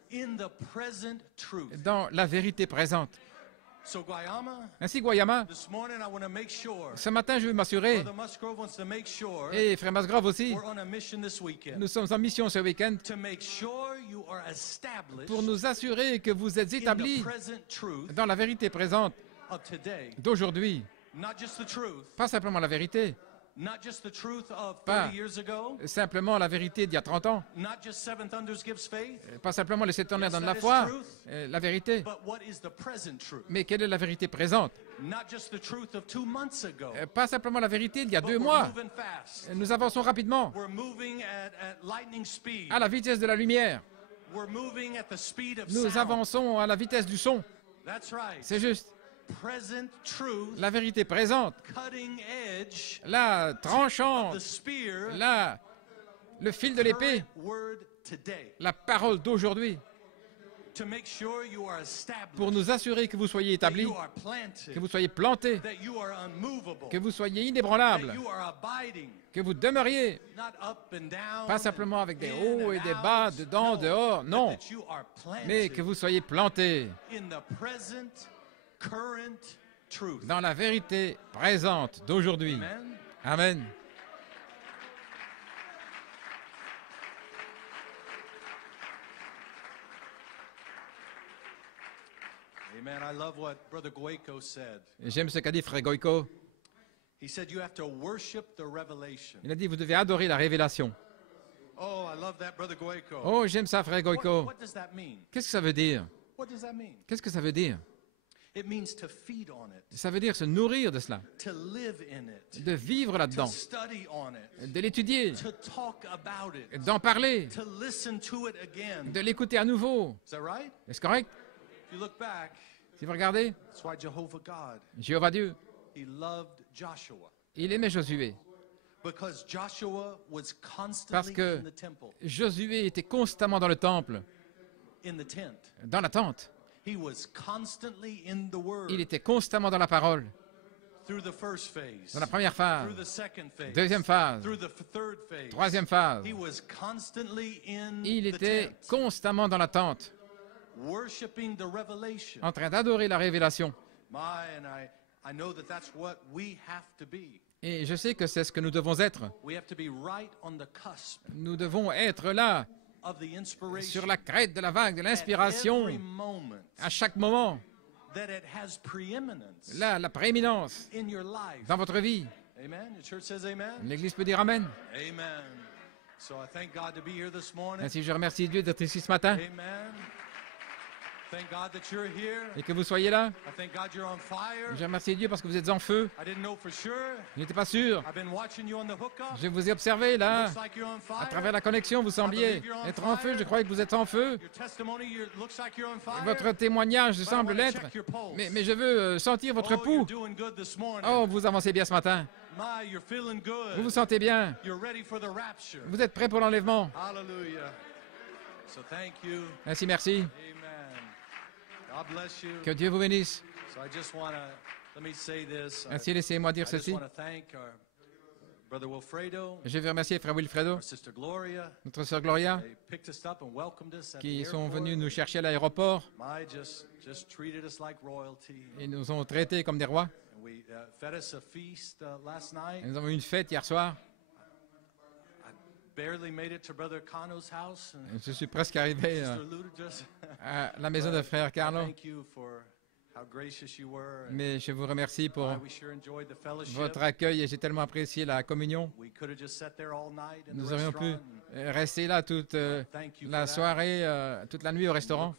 dans la vérité présente. Ainsi, Guayama, ce matin, je veux m'assurer, et Frère Musgrove aussi, nous sommes en mission ce week-end pour nous assurer que vous êtes établis dans la vérité présente d'aujourd'hui. Pas simplement la vérité, pas simplement la vérité d'il y a 30 ans, pas simplement les 7 tonnerres donnent la foi, la vérité, mais quelle est la vérité présente? Pas simplement la vérité d'il y a 2 mois. Nous avançons rapidement, à la vitesse de la lumière. Nous avançons à la vitesse du son. C'est juste. La vérité présente, la tranchante, le fil de l'épée, la parole d'aujourd'hui, pour nous assurer que vous soyez établis, que vous soyez plantés, que vous soyez inébranlables, que vous demeuriez, pas simplement avec des hauts et des bas, dedans, dehors, non, mais que vous soyez plantés dans la vérité présente d'aujourd'hui. Amen. J'aime ce qu'a dit Frère Goïko. Il a dit, vous devez adorer la révélation. Oh, j'aime ça, Frère Goïko. Qu'est-ce que ça veut dire? Qu'est-ce que ça veut dire? Ça veut dire se nourrir de cela, de vivre là-dedans, de l'étudier, d'en parler, de l'écouter à nouveau. Est-ce correct? Si vous regardez, Jéhovah Dieu, il aimait Josué, parce que Josué était constamment dans le temple, dans la tente. Il était constamment dans la parole. Dans la première phase, deuxième phase, troisième phase. Il était constamment dans la tente, en train d'adorer la révélation. Et je sais que c'est ce que nous devons être. Nous devons être là, sur la crête de la vague de l'inspiration, à chaque moment. Là, la prééminence dans votre vie. L'Église peut dire Amen. Ainsi, je remercie Dieu d'être ici ce matin. et que vous soyez là. Je remercie Dieu parce que vous êtes en feu. Je n'étais pas sûr. Je vous ai observé là, à travers la connexion, vous sembliez être en feu. Je croyais que vous êtes en feu. Votre témoignage semble l'être, mais je veux sentir votre pouls. Oh, vous avancez bien ce matin. Vous vous sentez bien. Vous êtes prêts pour l'enlèvement. Merci, merci. Que Dieu vous bénisse. Ainsi, laissez-moi dire ceci. Je veux remercier Frère Wilfredo, notre sœur Gloria, qui sont venus nous chercher à l'aéroport et nous ont traités comme des rois. Nous avons eu une fête hier soir. Je suis presque arrivé à la maison de Frère Carlo. Mais je vous remercie pour votre accueil et j'ai tellement apprécié la communion. Nous aurions pu rester là toute la soirée, toute la nuit au restaurant.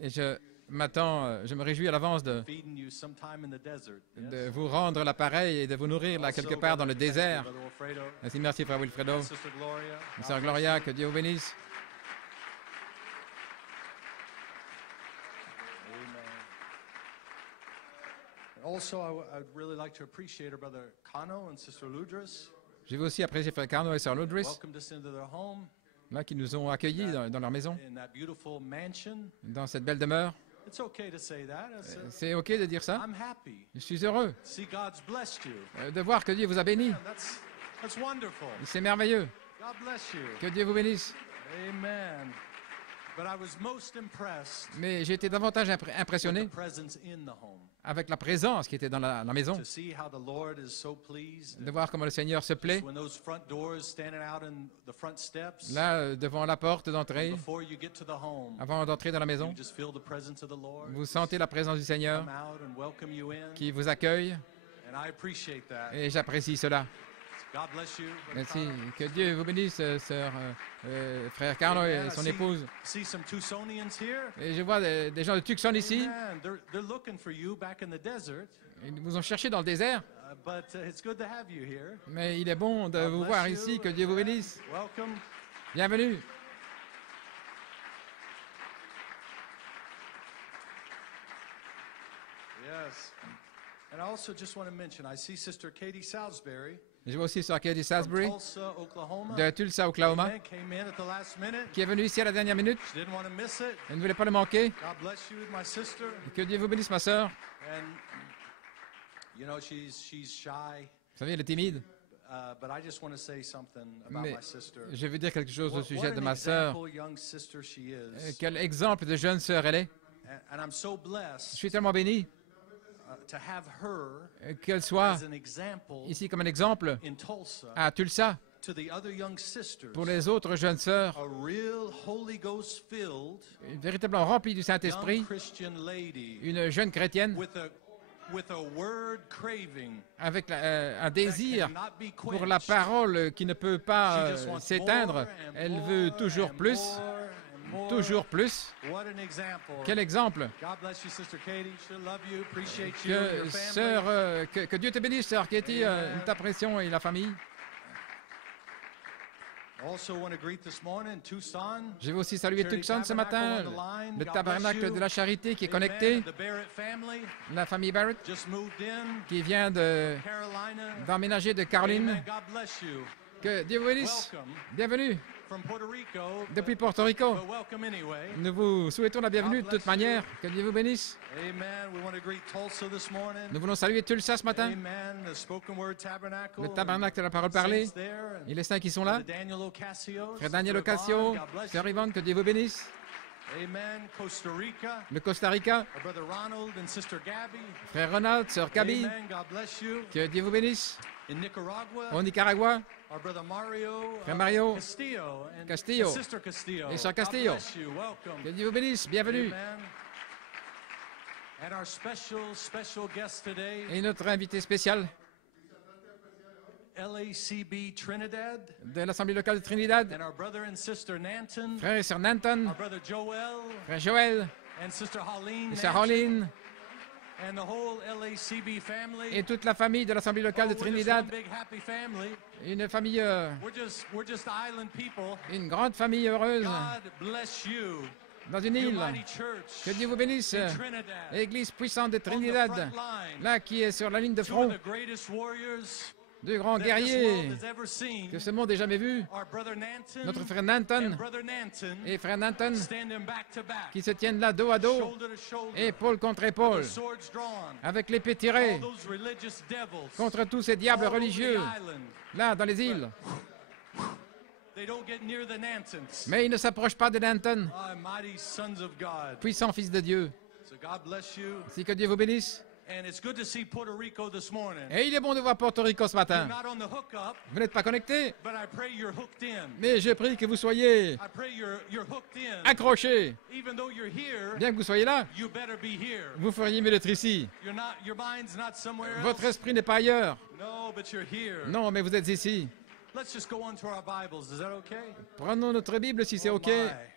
Et je me réjouis à l'avance de vous rendre l'appareil et de vous nourrir là quelque part dans le désert. Merci, merci Frère Wilfredo. Sœur Gloria, que Dieu vous bénisse. Je veux aussi apprécier Frère Carno et Sœur Ludris, là, qui nous ont accueillis dans leur maison, dans cette belle demeure. C'est OK de dire ça. Je suis heureux de voir que Dieu vous a béni. C'est merveilleux. Que Dieu vous bénisse. Mais j'ai été davantage impressionné avec la présence qui était dans la maison, de voir comment le Seigneur se plaît là, devant la porte d'entrée, avant d'entrer dans la maison. Vous sentez la présence du Seigneur qui vous accueille et j'apprécie cela. Merci. Que Dieu vous bénisse, sœur, frère Carlo et son épouse. Et je vois des gens de Tucson ici. Ils vous ont cherché dans le désert. Mais il est bon de vous voir ici. Que Dieu vous bénisse. Bienvenue. And I also just want to mention, I see Sister Katie Salisbury. Je vois aussi Sœur Katie Salisbury de Tulsa, Oklahoma, qui est venue ici à la dernière minute. Elle ne voulait pas le manquer. Que Dieu vous bénisse, ma sœur. Vous savez, elle est timide. Mais je veux dire quelque chose au sujet de ma sœur. Quel exemple de jeune sœur elle est. Je suis tellement béni qu'elle soit ici comme un exemple à Tulsa pour les autres jeunes sœurs, véritablement remplie du Saint-Esprit, une jeune chrétienne avec un désir pour la parole qui ne peut pas s'éteindre. Elle veut toujours plus. Toujours plus. Quel exemple. Que Dieu te bénisse, sœur Katie, ta pression et la famille. Je veux aussi saluer Tucson ce matin, le tabernacle de la charité qui est connecté, la famille Barrett qui vient d'emménager de Caroline. Que Dieu vous bénisse. Bienvenue. Depuis Porto Rico. Nous vous souhaitons la bienvenue de toute manière. Que Dieu vous bénisse. Nous voulons saluer Tulsa ce matin. Le tabernacle de la parole parlée. Et les saints qui sont là. Frère Daniel Ocasio, Sœur Yvonne, que Dieu vous bénisse. Le Costa Rica. Frère Ronald, Sœur Gabi. Que Dieu vous bénisse. Au Nicaragua. Frère Mario Castillo et Sœur Castillo. Que Dieu vous bénisse. Bienvenue. Et notre invité spécial, de l'Assemblée locale de Trinidad, frère et sœur Nanton, frère Joël, et sœur Holline, et toute la famille de l'Assemblée locale de Trinidad. Une famille, une grande famille heureuse dans une île. Que Dieu vous bénisse. L'église puissante de Trinidad, là qui est sur la ligne de front, de grands guerriers que ce monde ait jamais vu. Notre frère Nanton et frère Nanton qui se tiennent là dos à dos, épaule contre épaule, avec l'épée tirée contre tous ces diables religieux là dans les îles. Mais ils ne s'approchent pas de Nanton, puissant fils de Dieu. Ainsi que Dieu vous bénisse. Et il est bon de voir Porto Rico ce matin. Vous n'êtes pas connecté, mais je prie que vous soyez accrochés. Bien que vous soyez là, vous feriez mieux d'être ici. Votre esprit n'est pas ailleurs. Non, mais vous êtes ici. Prenons notre Bible si c'est OK.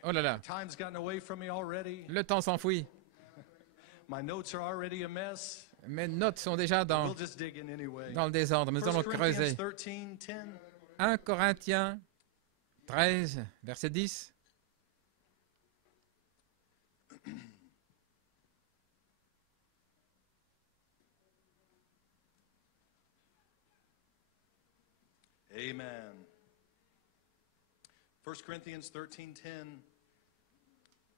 Oh là là, le temps s'enfuit. Mes notes sont déjà dans le désordre, mais nous allons creuser. 1 Corinthiens 13, verset 10. Amen. 1 Corinthians 13:10,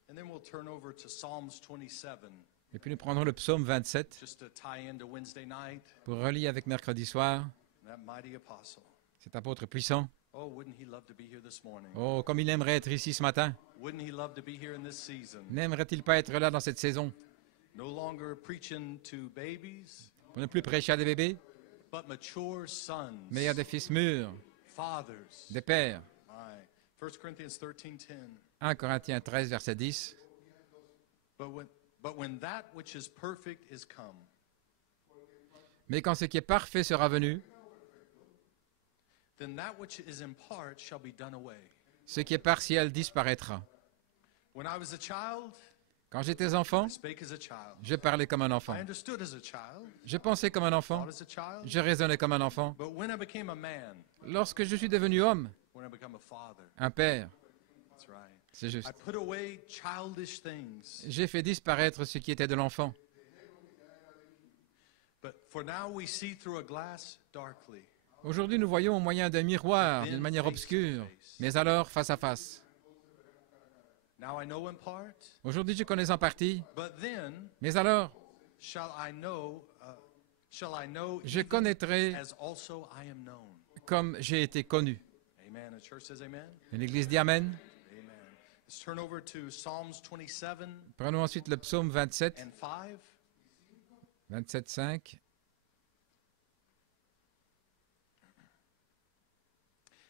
and then we'll turn over to Psalms 27. Et puis nous prendrons le psaume 27 Just to tie into Wednesday night. pour relier avec mercredi soir. That mighty apostle. Cet apôtre puissant. Oh, wouldn't he love to be here this morning? Oh, comme il aimerait être ici ce matin. Wouldn't he love to be here in this season? N'aimerait-il pas être là dans cette saison? No longer preaching to babies, Pour ne plus prêcher à des bébés, but mature sons. mais à des fils mûrs, Fathers. des pères. Right. 1 Corinthians 13:10. 1 Corinthiens 13, verset 10. But when that which is perfect is come, Mais quand ce qui est parfait sera venu, then that which is in part shall be done away. ce qui est partiel disparaîtra. When I was a child, Quand j'étais enfant, I spake as a child. je parlais comme un enfant. I understood as a child, Je pensais comme un enfant. thought as a child. Je raisonnais comme un enfant. But when I became a man, Lorsque je suis devenu homme, when I become a father, un père, that's right. c'est juste. I put away childish things. J'ai fait disparaître ce qui était de l'enfant. But for now we see through a glass darkly. Aujourd'hui, nous voyons au moyen d'un miroir, d'une manière obscure, mais alors face à face. Now I know in part, Aujourd'hui, je connais en partie, but then mais alors, shall I know je even connaîtrai as also I am known. comme j'ai été connu. Amen. The church says amen. Et l'Église dit Amen. Amen. Let's turn over to Psalms 27 Prenons ensuite le psaume 27, and 5. 27, 5.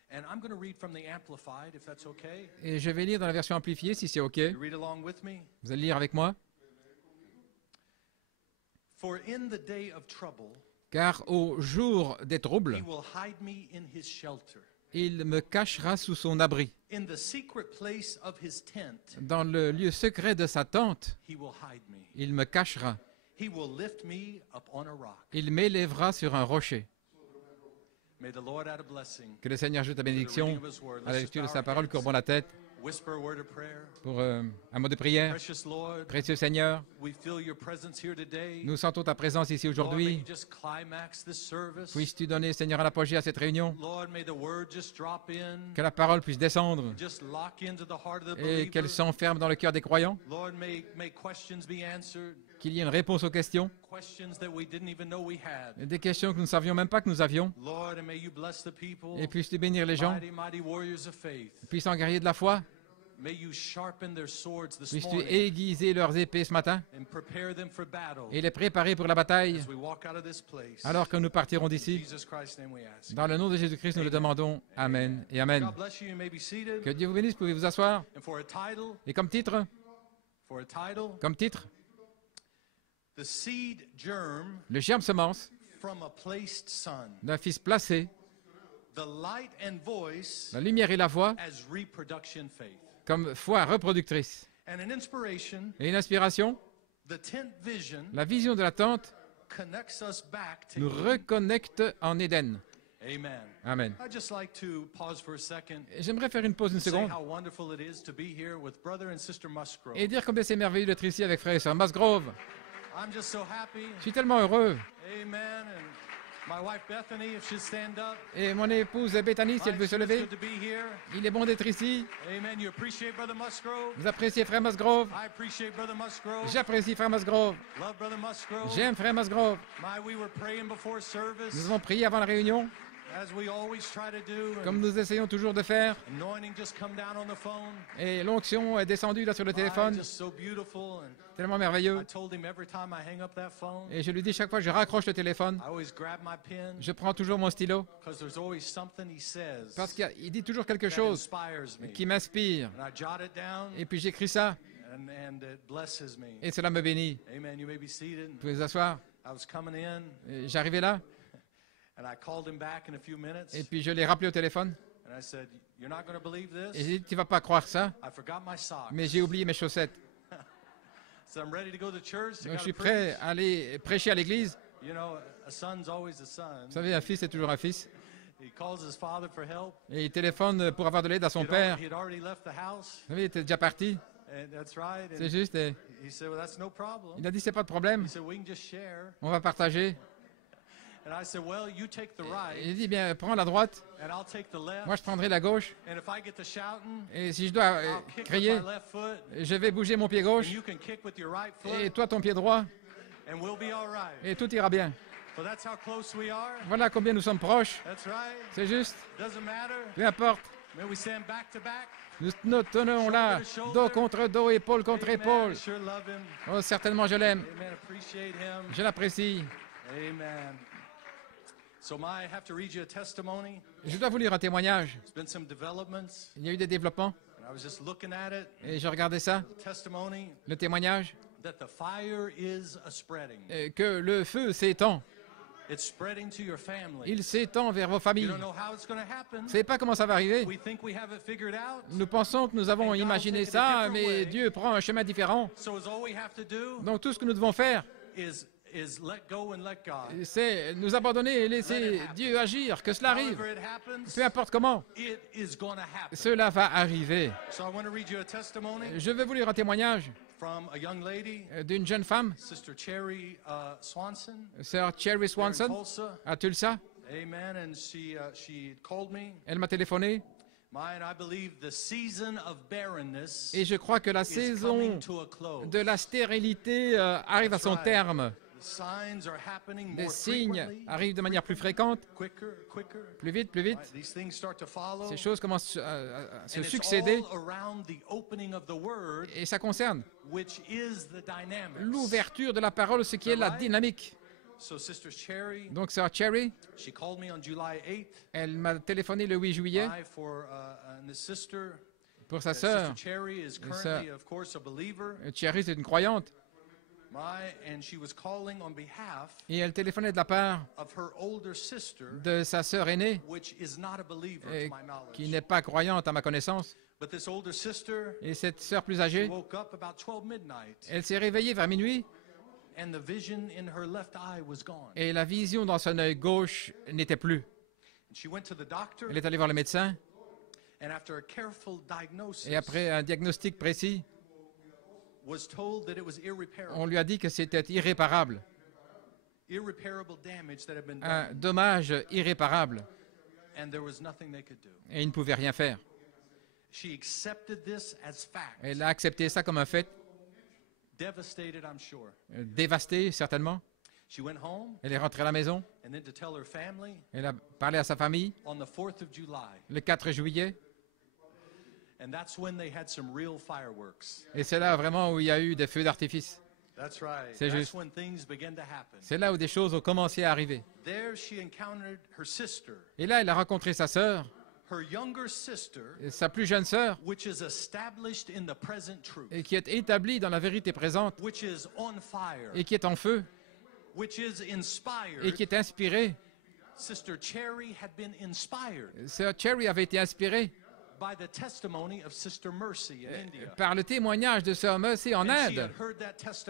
And I'm going to read from the Amplified, if that's okay. Et je vais lire dans la version amplifiée, si c'est OK. You read along with me. Vous allez lire avec moi. For in the day of trouble, Car au jour des troubles, he will hide me in his shelter. il me cachera sous son abri. In the secret place of his tent, Dans le lieu secret de sa tente, he will hide me. il me cachera. He will lift me up on a rock. Il m'élèvera sur un rocher. May the Lord add a blessing. Que le Seigneur ajoute la to the reading bénédiction of his word. à la Let's just lecture de bow sa our parole. heads. Courbons la tête Whisper a word of prayer. pour un mot de prière. Precious Lord, Précieux Seigneur, we feel your presence here today. nous sentons ta présence ici Lord, may aujourd'hui. you just climax this service. Puisses-tu donner, Seigneur, à l'apogée à cette réunion, Lord, may the word just drop in. que la parole puisse descendre Just lock into the heart of the et believer. qu'elle s'enferme dans le cœur des croyants, Lord, may questions be answered. qu'il y ait une réponse aux questions, Questions that we didn't even know we had. des questions que nous ne savions même pas que nous avions, Lord, and may you bless the people. et puisses-tu bénir les gens, Mighty, mighty warriors of faith. puissants guerriers de la foi, May you sharpen their swords this puisses-tu morning aiguiser leurs épées ce matin and prepare them for battle et les préparer pour la bataille, as we walk out of this place. alors que nous partirons In d'ici. Jesus Christ's name we ask. Dans le nom de Jésus-Christ, nous le demandons. Amen et Amen. God bless you. You may be seated. Que Dieu vous bénisse, pouvez vous asseoir. And for a title, Et comme titre, the seed germ le germe semence from a placed son. d'un fils placé La lumière et la voix comme foi reproductrice. Et une inspiration, la vision de la tente nous reconnecte en Éden. Amen. J'aimerais faire une pause une seconde et dire combien c'est merveilleux d'être ici avec frère et sœur Musgrove. Je suis tellement heureux. Et mon épouse Bethany, si elle veut se lever, il est bon d'être ici. Vous appréciez frère Musgrove? J'apprécie frère Musgrove. J'aime frère Musgrove. Nous avons prié avant la réunion, comme nous essayons toujours de faire. Et l'onction est descendue là sur le téléphone. Tellement merveilleux. Et je lui dis chaque fois que je raccroche le téléphone, je prends toujours mon stylo. Parce qu'il dit toujours quelque chose qui m'inspire. Et puis j'écris ça. Et cela me bénit. Vous pouvez vous asseoir. J'arrivais là. Et puis je l'ai rappelé au téléphone. Et j'ai dit, tu ne vas pas croire ça, mais j'ai oublié mes chaussettes. Donc je suis prêt à aller prêcher à l'église. Vous savez, un fils est toujours un fils. Et il téléphone pour avoir de l'aide à son père. Vous savez, il était déjà parti. C'est juste. Et il a dit, c'est pas de problème. On va partager. Il dit, bien, prends la droite. Moi, je prendrai la gauche. Et si je dois crier, je vais bouger mon pied gauche. Et toi, ton pied droit. Et tout ira bien. Voilà combien nous sommes proches. C'est juste. Peu importe. Nous nous tenons là, dos contre dos, épaule contre épaule. Oh, certainement, je l'aime. Je l'apprécie. Je dois vous lire un témoignage. Il y a eu des développements. Et je regardais ça, le témoignage, que le feu s'étend. Il s'étend vers vos familles. Vous ne savez pas comment ça va arriver. Nous pensons que nous avons imaginé ça, mais Dieu prend un chemin différent. Donc tout ce que nous devons faire, c'est nous abandonner et laisser Dieu agir, que cela arrive. Peu importe comment, cela va arriver. Je vais vous lire un témoignage d'une jeune femme, sœur Cherry Swanson, à Tulsa. Elle m'a téléphoné. Et je crois que la saison de la stérilité arrive à son terme. Les signes arrivent de manière plus fréquente, plus vite, plus vite. Ces choses commencent à se succéder. Et ça concerne l'ouverture de la parole, ce qui est la dynamique. Donc, sœur Cherry, elle m'a téléphoné le 8 juillet pour sa sœur. Cherry, c'est une croyante. Et elle téléphonait de la part de sa sœur aînée, qui n'est pas croyante à ma connaissance. Et cette sœur plus âgée, elle s'est réveillée vers minuit. Et la vision dans son œil gauche n'était plus. Elle est allée voir le médecin. Et après un diagnostic précis, on lui a dit que c'était irréparable. Un dommage irréparable. Et il ne pouvait rien faire. Elle a accepté ça comme un fait. Dévastée, certainement. Elle est rentrée à la maison. Elle a parlé à sa famille le 4 juillet. Et c'est là vraiment où il y a eu des feux d'artifice. C'est juste. C'est là où des choses ont commencé à arriver. Et là, elle a rencontré sa sœur, sa plus jeune sœur, et qui est établie dans la vérité présente, et qui est en feu, et qui est inspirée Sœur Cherry avait été inspirée par le témoignage de Sœur Mercy en Inde.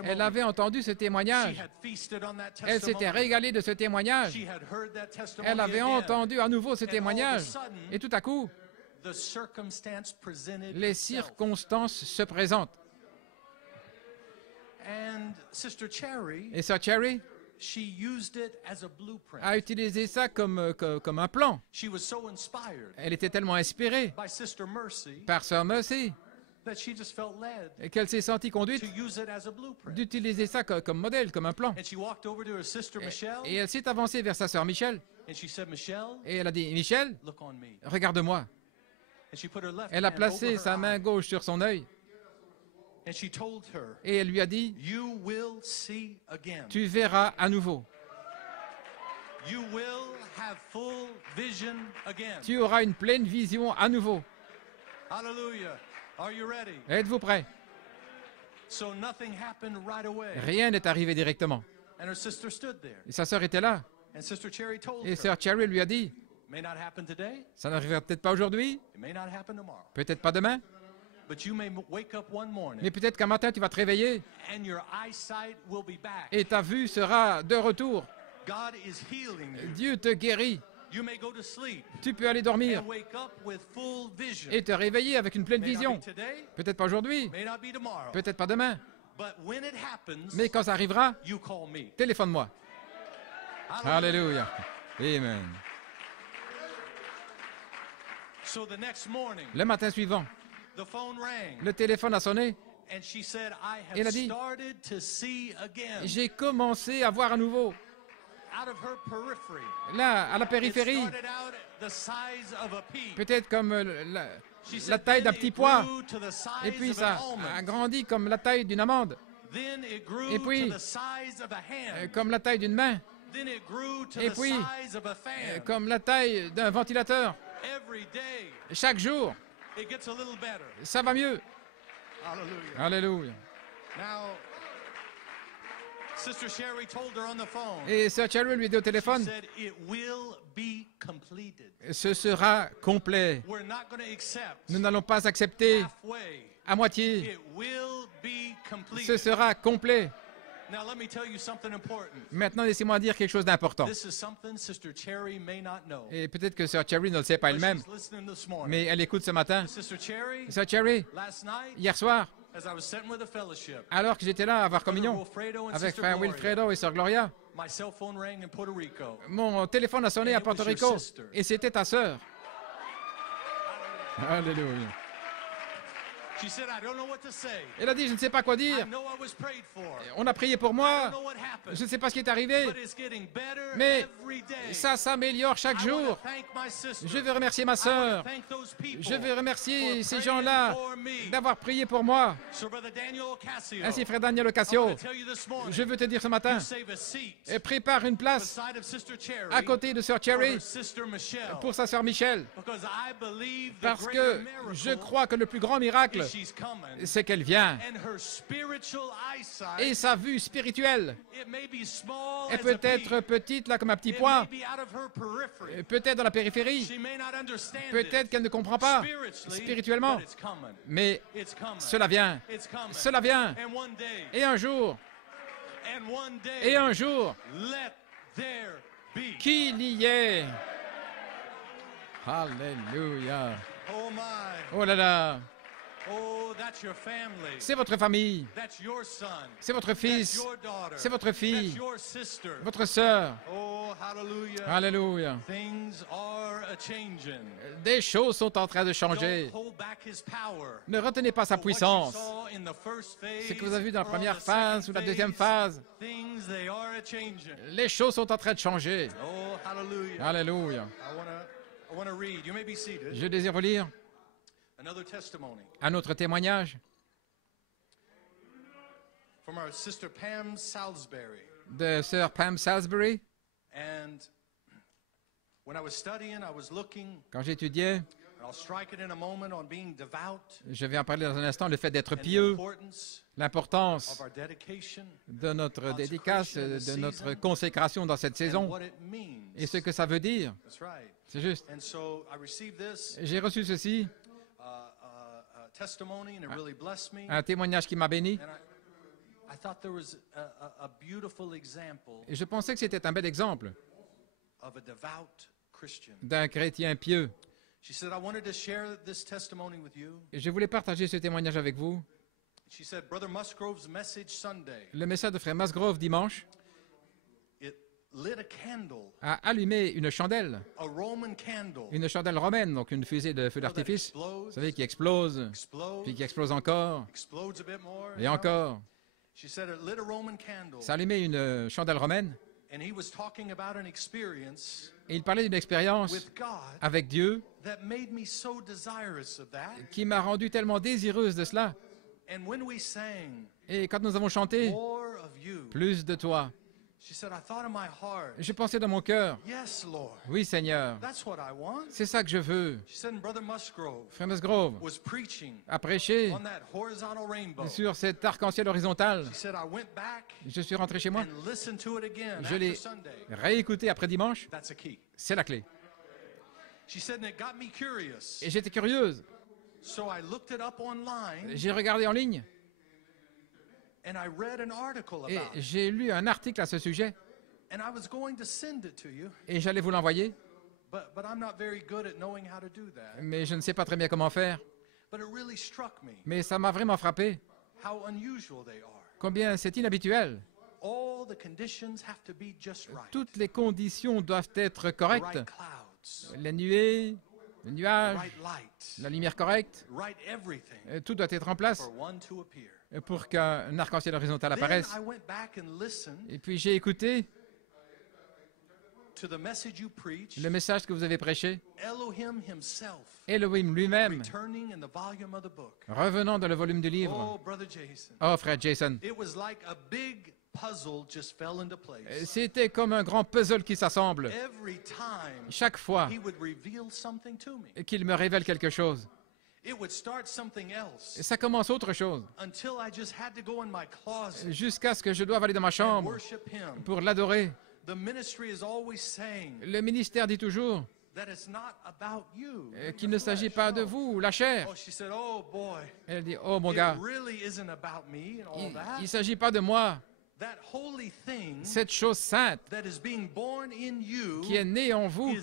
Elle avait entendu ce témoignage. Elle s'était régalée de ce témoignage. Elle avait entendu à nouveau ce témoignage. Et tout à coup, les circonstances se présentent. Et Sœur Cherry a utilisé ça comme un plan. Elle était tellement inspirée par Sœur Mercy et qu'elle s'est sentie conduite d'utiliser ça comme modèle, comme un plan. Et elle s'est avancée vers sa sœur Michelle. Et elle a dit, Michelle, regarde-moi. Elle a placé sa main gauche sur son œil. Et elle lui a dit, tu verras à nouveau. Tu auras une pleine vision à nouveau. Êtes-vous prêts? Rien n'est arrivé directement. Et sa sœur était là. Et Sœur Cherry lui a dit, ça n'arrivera peut-être pas aujourd'hui, peut-être pas demain, mais peut-être qu'un matin tu vas te réveiller et ta vue sera de retour. Dieu te guérit. Tu peux aller dormir et te réveiller avec une pleine vision. Peut-être pas aujourd'hui, peut-être pas demain, mais quand ça arrivera, téléphone-moi. Alléluia. Amen. Le matin suivant, le téléphone a sonné. Et elle a dit, j'ai commencé à voir à nouveau. Là, à la périphérie, peut-être comme la taille d'un petit pois. Et puis ça a grandi comme la taille d'une amande. Et puis, comme la taille d'une main. Et puis, comme la taille d'un ventilateur. Chaque jour, ça va mieux. Alléluia. Et Sœur Cherry lui dit au téléphone, ce sera complet. Nous n'allons pas accepter à moitié. Ce sera complet. Maintenant, laissez-moi dire quelque chose d'important. Et peut-être que Sœur Cherry ne le sait pas elle-même, mais elle écoute ce matin. Sœur Cherry, hier soir, alors que j'étais là à avoir communion avec Frère Wilfredo et Sœur Gloria, mon téléphone a sonné à Porto Rico et c'était ta sœur. Alléluia. Elle a dit, je ne sais pas quoi dire. On a prié pour moi. Je ne sais pas ce qui est arrivé. Mais ça s'améliore chaque jour. Je veux remercier ma sœur. Je veux remercier ces gens-là d'avoir prié pour moi. Ainsi, Frère Daniel Ocasio, je veux te dire ce matin, prépare une place à côté de Sœur Cherry pour sa sœur Michelle. Parce que je crois que le plus grand miracle, c'est qu'elle vient. Et sa vue spirituelle est peut-être petite, là, comme un petit pois. Peut-être dans la périphérie. Peut-être qu'elle ne comprend pas spirituellement. Mais cela vient. Cela vient. Et un jour, qu'il y ait. Alléluia. Oh là là. C'est votre famille, c'est votre fils, c'est votre fille, votre sœur. Alléluia. Des choses sont en train de changer. Ne retenez pas sa puissance. Ce que vous avez vu dans la première phase ou la deuxième phase, les choses sont en train de changer. Alléluia. Je désire vous lire un autre témoignage de Sœur Pam Salisbury. Quand j'étudiais, Je vais en parler dans un instant, le fait d'être pieux, l'importance de notre dédicace, de notre consécration dans cette saison et ce que ça veut dire. C'est juste. J'ai reçu ceci, un témoignage qui m'a béni. Et je pensais que c'était un bel exemple d'un chrétien pieux. Et je voulais partager ce témoignage avec vous. Le message de Frère Musgrove dimanche a allumé une chandelle romaine, donc une fusée de feu d'artifice, vous savez, qui explose, puis qui explose encore, et encore. Ça a allumé une chandelle romaine. Et il parlait d'une expérience avec Dieu qui m'a rendu tellement désireuse de cela. Et quand nous avons chanté « Plus de toi », je pensais dans mon cœur, « Oui, Seigneur, c'est ça que je veux. » Frère Musgrove a prêché sur cet arc-en-ciel horizontal. Je suis rentré chez moi. Je l'ai réécouté après dimanche. C'est la clé. Et j'étais curieuse. J'ai regardé en ligne. Et j'ai lu un article à ce sujet. Et j'allais vous l'envoyer. Mais je ne sais pas très bien comment faire. Mais ça m'a vraiment frappé. Combien c'est inhabituel. Toutes les conditions doivent être correctes. Les nuées, les nuages, la lumière correcte. Tout doit être en place pour qu'un arc-en-ciel horizontal apparaisse. Et puis j'ai écouté le message que vous avez prêché. Elohim lui-même, revenant dans le volume du livre. Oh, frère Jason. C'était comme un grand puzzle qui s'assemble. Chaque fois qu'il me révèle quelque chose, et ça commence autre chose, jusqu'à ce que je doive aller dans ma chambre pour l'adorer. Le ministère dit toujours qu'il ne s'agit pas de vous, la chair. Elle dit, oh mon gars, il ne s'agit pas de moi. Cette chose sainte qui est née en vous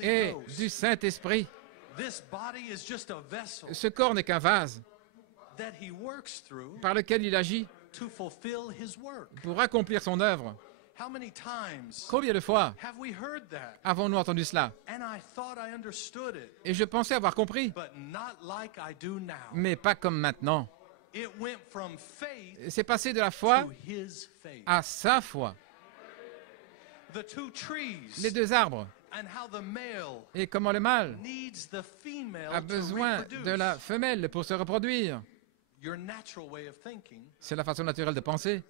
est du Saint-Esprit. Ce corps n'est qu'un vase par lequel il agit pour accomplir son œuvre. Combien de fois avons-nous entendu cela? Et je pensais avoir compris, mais pas comme maintenant. C'est passé de la foi à sa foi. Les deux arbres. Et comment le mâle a besoin de la femelle pour se reproduire. C'est la façon naturelle de penser.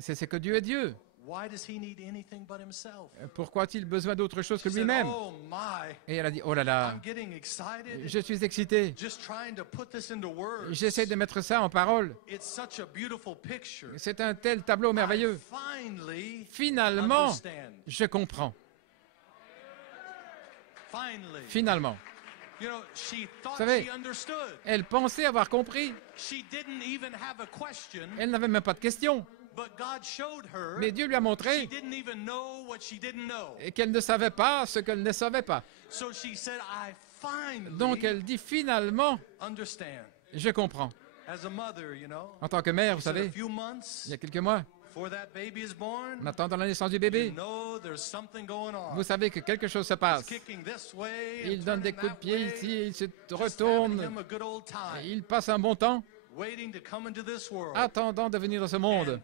C'est que Dieu est Dieu. Pourquoi a-t-il besoin d'autre chose que lui-même? Et elle a dit, oh là là, je suis excité. J'essaie de mettre ça en parole. C'est un tel tableau merveilleux. Finalement, je comprends. Finalement. Vous savez, elle pensait avoir compris. Elle n'avait même pas de question. Mais Dieu lui a montré qu'elle ne savait pas ce qu'elle ne savait pas. Donc elle dit finalement, je comprends. En tant que mère, vous savez, il y a quelques mois, en attendant la naissance du bébé, vous savez que quelque chose se passe. Il donne des coups de pied ici, il se retourne, il passe un bon temps, attendant de venir dans ce monde.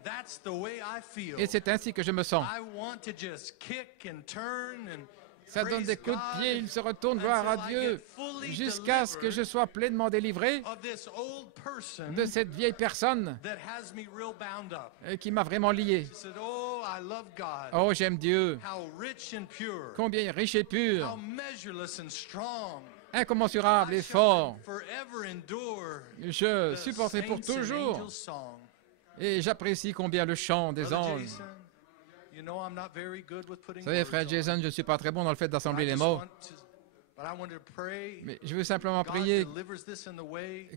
Et c'est ainsi que je me sens. Ça donne des coups de pied, il se retourne voir à Dieu jusqu'à ce que je sois pleinement délivré de cette vieille personne qui m'a vraiment lié. Oh, j'aime Dieu. Combien riche et pur, incommensurable et fort. Je supporterai pour toujours. Et j'apprécie combien le chant des anges. Vous savez, frère Jason, je ne suis pas très bon dans le fait d'assembler les mots. Mais je veux simplement prier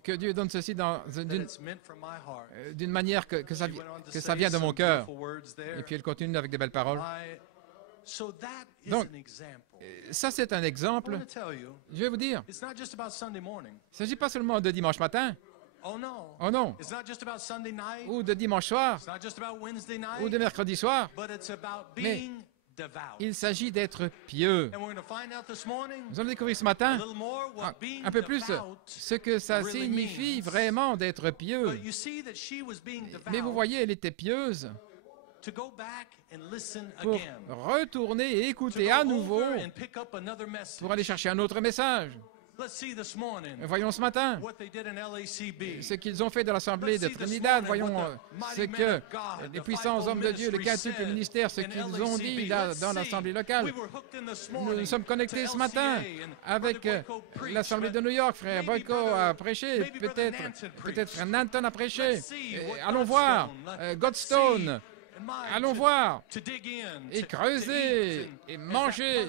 que Dieu donne ceci d'une manière que ça vient de mon cœur. Et puis il continue avec des belles paroles. Donc, ça c'est un exemple. Je vais vous dire, il ne s'agit pas seulement de dimanche matin. Oh non. Ou de dimanche soir. Ou de mercredi soir. Mais il s'agit d'être pieux. Nous allons découvrir ce matin un peu plus ce que ça signifie vraiment d'être pieux. Mais vous voyez, elle était pieuse pour retourner et écouter à nouveau pour aller chercher un autre message. Voyons ce matin ce qu'ils ont fait de l'Assemblée de Trinidad. Voyons ce que les puissants hommes de Dieu, le quintuple ministère, ce qu'ils ont dit là, dans l'Assemblée locale. Nous sommes connectés ce matin avec l'Assemblée de New York. Frère Boyko a prêché, peut-être Frère Nanton a prêché. Allons voir Godstone. Allons voir et creuser et manger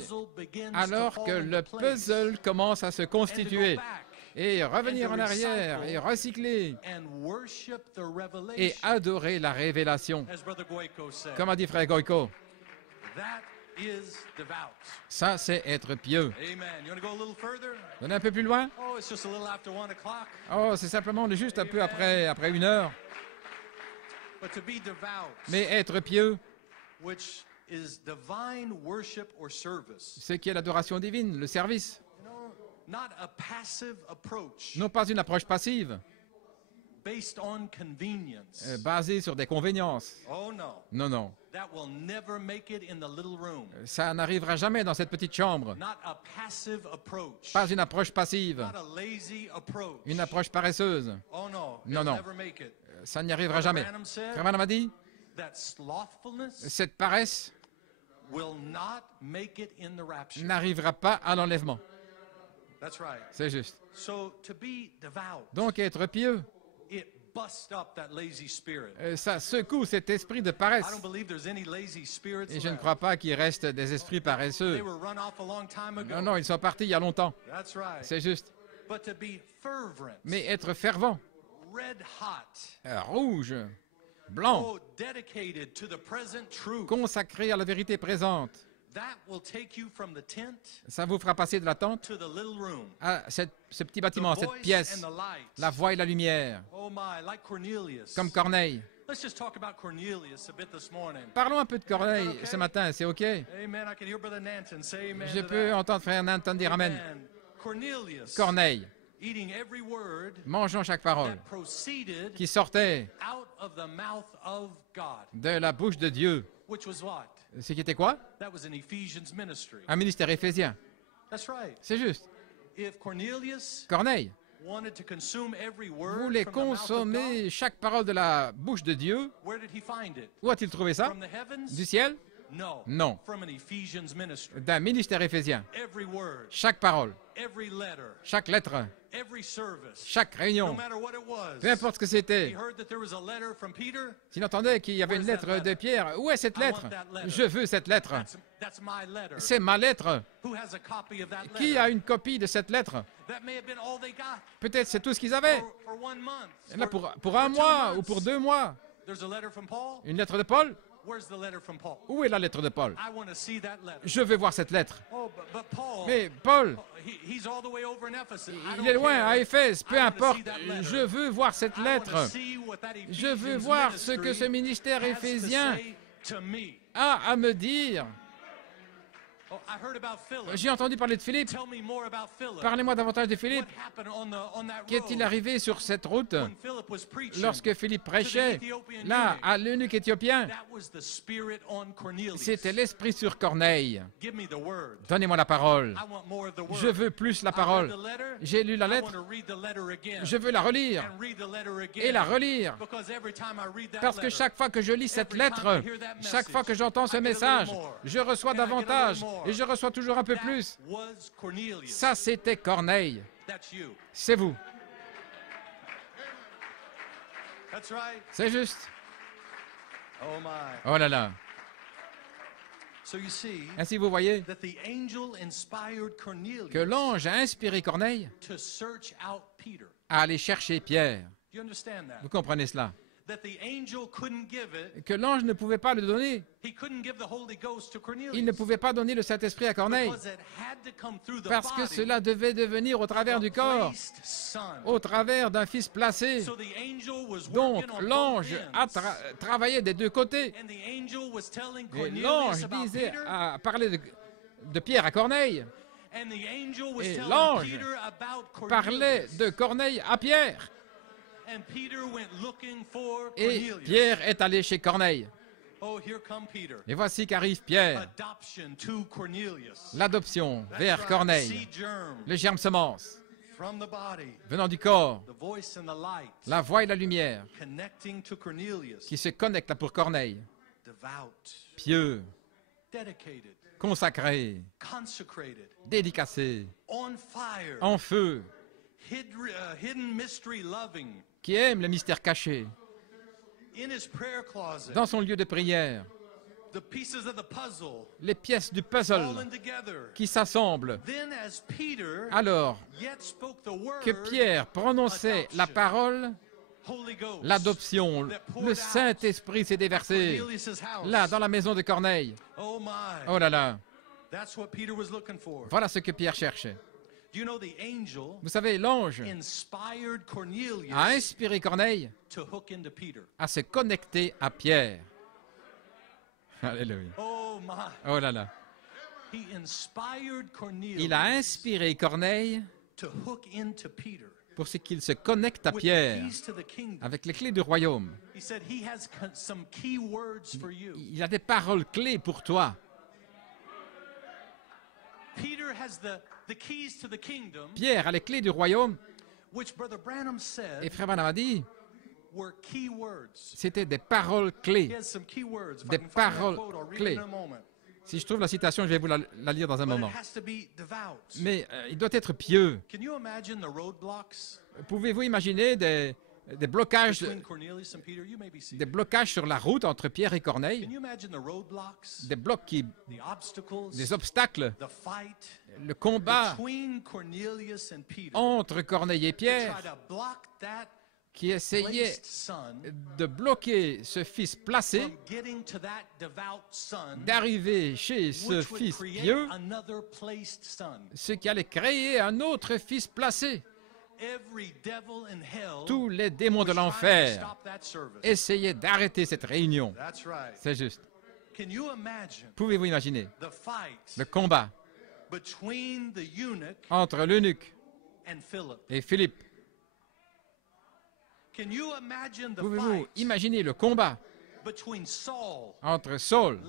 alors que le puzzle commence à se constituer et revenir en arrière et recycler et adorer la révélation. Comme a dit Frère Goyko, ça c'est être pieux. Donnez un peu plus loin. Oh, c'est simplement juste un peu après 1 heure. Mais être pieux, c'est qui est l'adoration divine, le service. Non pas une approche passive, basée sur des convéniences. Non, non. Ça n'arrivera jamais dans cette petite chambre. Pas une approche passive, une approche paresseuse. Non, non. Ça n'y arrivera jamais. Frère Branham a dit, cette paresse n'arrivera pas à l'enlèvement. C'est juste. Donc être pieux, ça secoue cet esprit de paresse. Et je ne crois pas qu'il reste des esprits paresseux. Non, non, ils sont partis il y a longtemps. C'est juste. Mais être fervent, rouge, blanc, consacré à la vérité présente, ça vous fera passer de la tente à ce petit bâtiment, cette pièce, la voix et la lumière, comme Corneille. Parlons un peu de Corneille ce matin, c'est OK? Je peux entendre Frère Nanton dire Amen. Corneille, mangeons chaque parole qui sortait de la bouche de Dieu. Ce qui était quoi? Un ministère éphésien. C'est juste. Corneille voulait consommer chaque parole de la bouche de Dieu. Où a-t-il trouvé ça? Du ciel? Non. D'un ministère éphésien. Chaque parole, chaque lettre, chaque réunion, peu importe ce que c'était. S'il entendait qu'il y avait une lettre de Pierre, où est cette lettre? Je veux cette lettre. C'est ma lettre. Qui a une copie de cette lettre? Peut-être c'est tout ce qu'ils avaient. Là, pour 1 mois ou pour 2 mois. Une lettre de Paul? Où est la lettre de Paul? Je veux voir cette lettre. Mais Paul, il est loin, à Éphèse, peu importe. Je veux voir cette lettre. Je veux voir ce que ce ministère éphésien a à me dire. J'ai entendu parler de Philippe. Parlez-moi davantage de Philippe. Qu'est-il arrivé sur cette route lorsque Philippe prêchait là, à l'eunuque éthiopien? C'était l'esprit sur Corneille. Donnez-moi la parole. Je veux plus la parole. J'ai lu la lettre. Je veux la relire et la relire. Parce que chaque fois que je lis cette lettre, chaque fois que j'entends ce message, je reçois davantage et je reçois toujours un peu plus. Ça, c'était Corneille. C'est vous. C'est juste. Oh là là. Ainsi, vous voyez que l'ange a inspiré Corneille à aller chercher Pierre. Vous comprenez cela? Que l'ange ne pouvait pas le donner. Il ne pouvait pas donner le Saint-Esprit à Corneille parce que cela devait devenir au travers du corps, au travers d'un fils placé. Donc l'ange a travaillé des deux côtés. Et l'ange parlait de Pierre à Corneille. Et l'ange parlait de Corneille à Pierre. Et Pierre est allé chez Corneille. Et voici qu'arrive Pierre. L'adoption vers Corneille. Le germe semence. Venant du corps. La voix et la lumière. Qui se connectent là pour Corneille. Pieux. Consacré. Dédicacé. En feu. Qui aime le mystère caché. Dans son lieu de prière, les pièces du puzzle qui s'assemblent. Alors que Pierre prononçait la parole, l'adoption, le Saint-Esprit s'est déversé là, dans la maison de Corneille. Oh là là! Voilà ce que Pierre cherchait. Vous savez, l'ange a inspiré Corneille à se connecter à Pierre. Alléluia. Oh là là. Il a inspiré Corneille pour ce qu'il se connecte à Pierre avec les clés du royaume. Il a des paroles clés pour toi. Pierre a les clés du royaume. Et Frère Branham a dit, c'était des paroles clés. Des paroles clés. Si je trouve la citation, je vais vous la lire dans un moment. Mais il doit être pieux. Pouvez-vous imaginer des blocages sur la route entre Pierre et Corneille? Des blocs des obstacles, le combat entre Corneille et Pierre qui essayait de bloquer ce fils placé d'arriver chez ce fils pieux, ce qui allait créer un autre fils placé. Tous les démons de l'enfer essayaient d'arrêter cette réunion. C'est juste. Pouvez-vous imaginer le combat entre l'eunuque et Philippe? Pouvez-vous imaginer le combat entre Saul,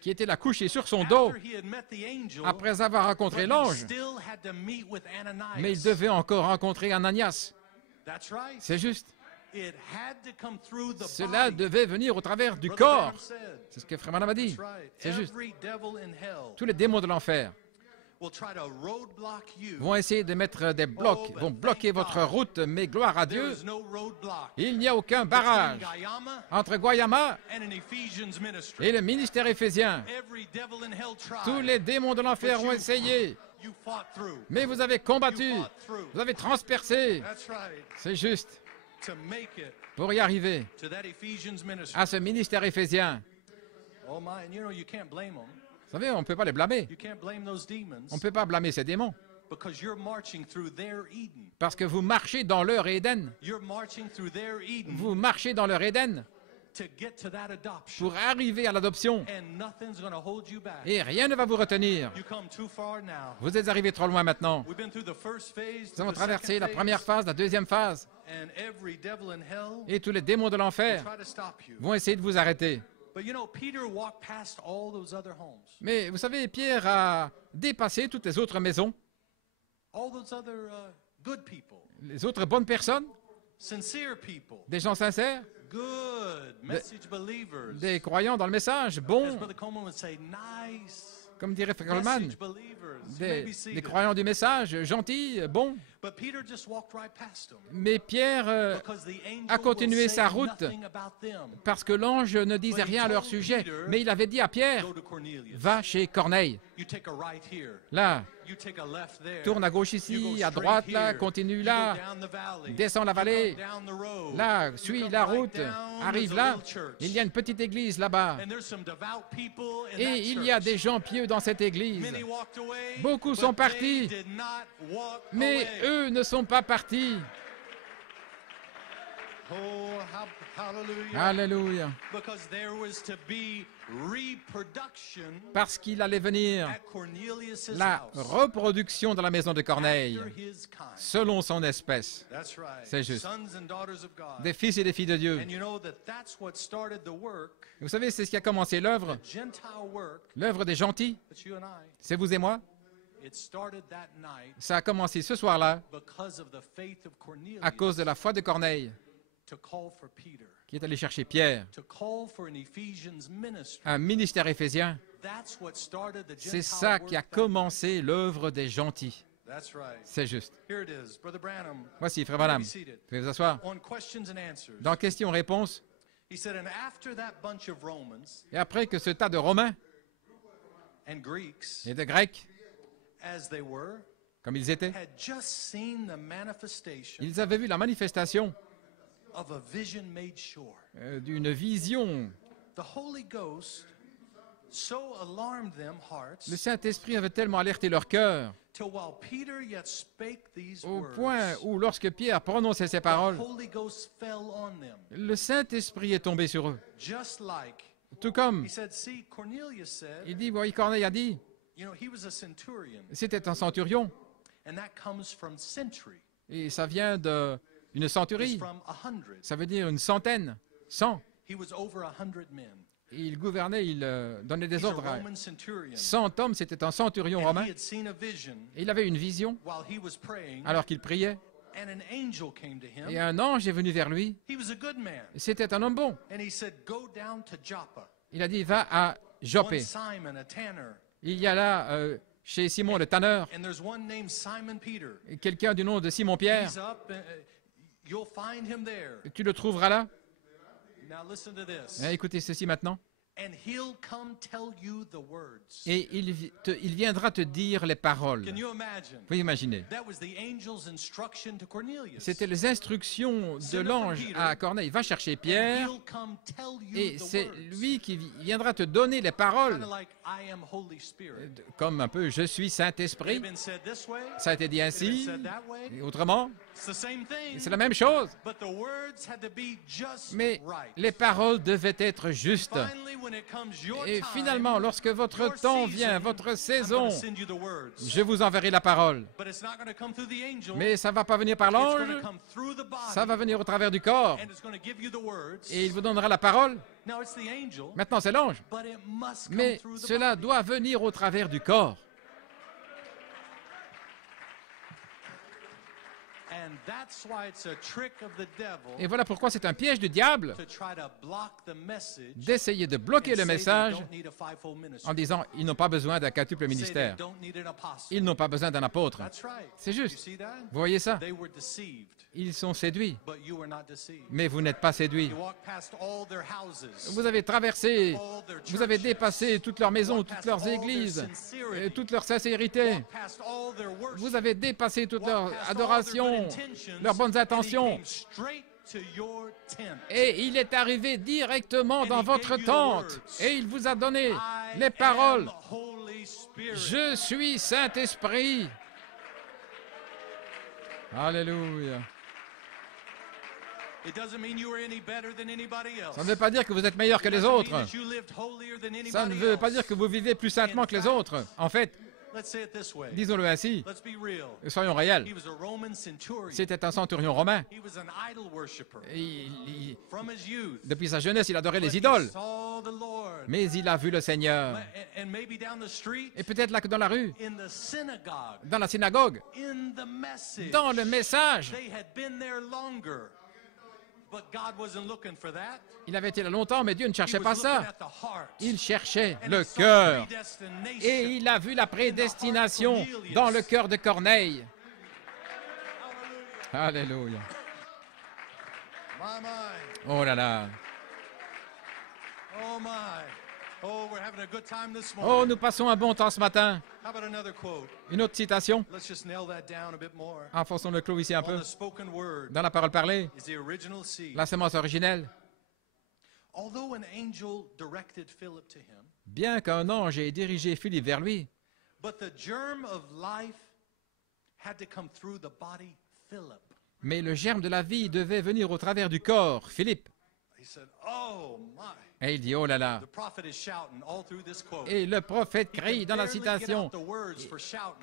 qui était là couché sur son dos après avoir rencontré l'ange, mais il devait encore rencontrer Ananias. C'est juste. Cela devait venir au travers du corps. C'est ce que Frère Branham a dit. C'est juste. Tous les démons de l'enfer vont essayer de mettre des blocs, vont bloquer votre route, mais gloire à Dieu, il n'y a aucun barrage entre Guayama et le ministère éphésien. Tous les démons de l'enfer ont essayé, mais vous avez combattu, vous avez transpercé. C'est juste. Pour y arriver à ce ministère éphésien. Vous savez, on ne peut pas les blâmer. On ne peut pas blâmer ces démons. Parce que vous marchez dans leur Éden. Vous marchez dans leur Éden pour arriver à l'adoption. Et rien ne va vous retenir. Vous êtes arrivé trop loin maintenant. Nous avons traversé la première phase, la deuxième phase. Et tous les démons de l'enfer vont essayer de vous arrêter. Mais vous savez, Pierre a dépassé toutes les autres maisons, les autres bonnes personnes, des gens sincères, des croyants dans le message, bons, comme dirait Frank Coleman, des croyants du message, gentils, bons. Mais Pierre a continué sa route parce que l'ange ne disait rien à leur sujet. Mais il avait dit à Pierre, va chez Corneille. Là, tourne à gauche ici, à droite là, continue là, descends la vallée, là, suis la route, arrive là, il y a une petite église là-bas. Et il y a des gens pieux dans cette église. Beaucoup sont partis, mais eux ne sont pas partis. Alléluia. Parce qu'il allait venir la reproduction de la maison de Corneille, selon son espèce. C'est juste. Des fils et des filles de Dieu. Vous savez, c'est ce qui a commencé l'œuvre des gentils. C'est vous et moi. Ça a commencé ce soir-là à cause de la foi de Corneille, qui est allé chercher Pierre, un ministère éphésien. C'est ça qui a commencé l'œuvre des gentils. C'est juste. Voici, Frère Branham. Vous pouvez vous asseoir. Dans questions-réponses, et après que ce tas de Romains et de Grecs, comme ils étaient, ils avaient vu la manifestation d'une vision. Le Saint-Esprit avait tellement alerté leur cœur au point où, lorsque Pierre prononçait ces paroles, le Saint-Esprit est tombé sur eux. Tout comme, il dit, voyez, Corneille a dit, c'était un centurion, et ça vient d'une centurie, ça veut dire une centaine, 100. Il gouvernait, il donnait des ordres à 100 hommes, c'était un centurion romain. Et il avait une vision alors qu'il priait. Et un ange est venu vers lui. C'était un homme bon. Il a dit, va à Joppé. Il y a là, chez Simon le tanneur, quelqu'un du nom de Simon-Pierre. Tu le trouveras là. Écoutez ceci maintenant. Et il viendra te dire les paroles. Vous pouvez imaginer. C'était les instructions de l'ange à Corneille. Va chercher Pierre et c'est lui qui viendra te donner les paroles. Comme un peu, je suis Saint-Esprit. Ça a été dit ainsi, et autrement. C'est la même chose. Mais les paroles devaient être justes. Et finalement, lorsque votre temps vient, votre saison, je vous enverrai la parole. Mais ça ne va pas venir par l'ange, ça va venir au travers du corps. Et il vous donnera la parole. Maintenant, c'est l'ange. Mais cela doit venir au travers du corps. Et voilà pourquoi c'est un piège du diable d'essayer de bloquer le message en disant ils n'ont pas besoin d'un quintuple ministère. Ils n'ont pas besoin d'un apôtre. C'est juste. Vous voyez ça? Ils sont séduits. Mais vous n'êtes pas séduits. Vous avez traversé, vous avez dépassé toutes leurs maisons, toutes leurs églises, toute leur sincérité. Vous avez dépassé toute leur adoration, leurs bonnes intentions. Et il est arrivé directement dans votre tente et il vous a donné les paroles. Je suis Saint-Esprit. Alléluia. Ça ne veut pas dire que vous êtes meilleur que les autres. Ça ne veut pas dire que vous vivez plus saintement que les autres. En fait, disons-le ainsi, soyons réels. C'était un centurion romain. Depuis sa jeunesse, il adorait les idoles. Mais il a vu le Seigneur. Et peut-être là que dans la rue, dans la synagogue, dans le message. Il avait été là longtemps, mais Dieu ne cherchait pas ça. Il cherchait le cœur. Et il a vu la prédestination dans le cœur de Corneille. Alléluia. Oh là là. Oh, nous passons un bon temps ce matin. Une autre citation. Enfonçons le clou ici un peu. Dans la parole parlée, la sémence originelle. Bien qu'un ange ait dirigé Philippe vers lui, mais le germe de la vie devait venir au travers du corps, Philippe. Et il dit, oh là là. Et le prophète crie dans la citation.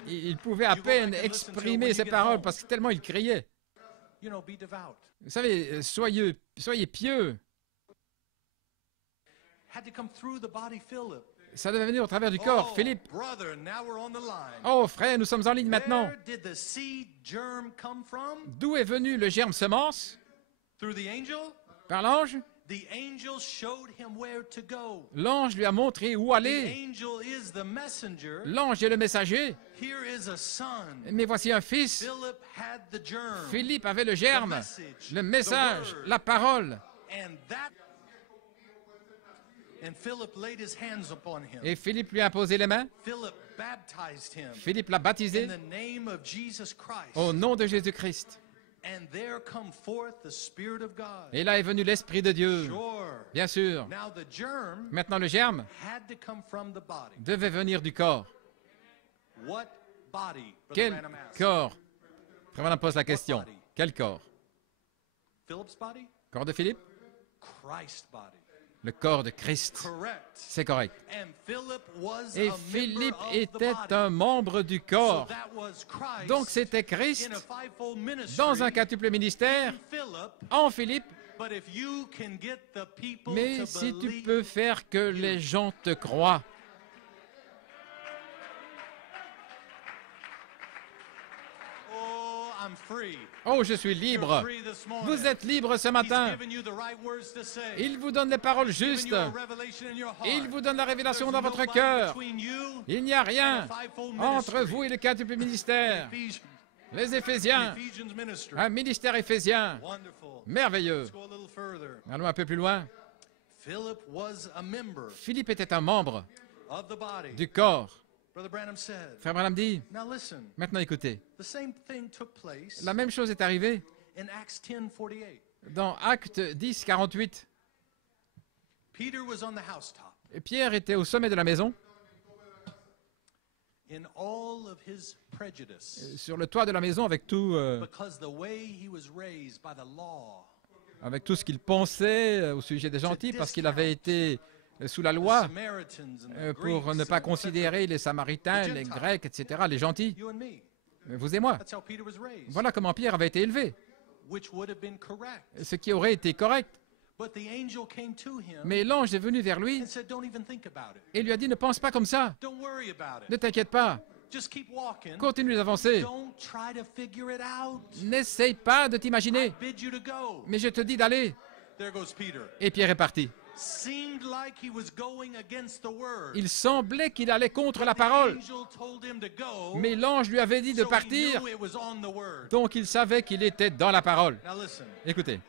Il pouvait à peine exprimer ses paroles parce que tellement il criait. Vous savez, soyez pieux. Ça devait venir au travers du corps, Philippe. Oh frère, nous sommes en ligne maintenant. D'où est venu le germe semence? Par l'ange? L'ange lui a montré où aller. L'ange est le messager. Mais voici un fils. Philippe avait le germe, le message, la parole. Et Philippe lui a posé les mains. Philippe l'a baptisé au nom de Jésus-Christ. Et là est venu l'Esprit de Dieu. Bien sûr. Maintenant, le germe devait venir du corps. Quel corps? Frère Branham pose la question. Quel corps? Corps de Philippe? Le corps de Christ. C'est correct. Et Philippe était un membre du corps. Donc c'était Christ dans un quintuple ministère en Philippe. Mais si tu peux faire que les gens te croient. Oh, je suis libre. Vous êtes libre ce matin. Il vous donne les paroles justes. Il vous donne la révélation dans votre cœur. Il n'y a rien entre vous et le quintuple ministère. Les Éphésiens, un ministère éphésien. Merveilleux. Allons un peu plus loin. Philippe était un membre du corps. Frère Branham dit, maintenant écoutez, la même chose est arrivée dans Actes 10, 48. Pierre était au sommet de la maison, sur le toit de la maison avec tout ce qu'il pensait au sujet des gentils, parce qu'il avait été sous la loi pour ne pas considérer les Samaritains, les Grecs, etc., les gentils. Vous et moi. Voilà comment Pierre avait été élevé. Ce qui aurait été correct. Mais l'ange est venu vers lui et lui a dit, ne pense pas comme ça. Ne t'inquiète pas. Continue d'avancer. N'essaye pas de t'imaginer. Mais je te dis d'aller. Et Pierre est parti. Il semblait qu'il allait contre la parole. Mais l'ange lui avait dit de partir. Donc il savait qu'il était dans la parole. Écoutez.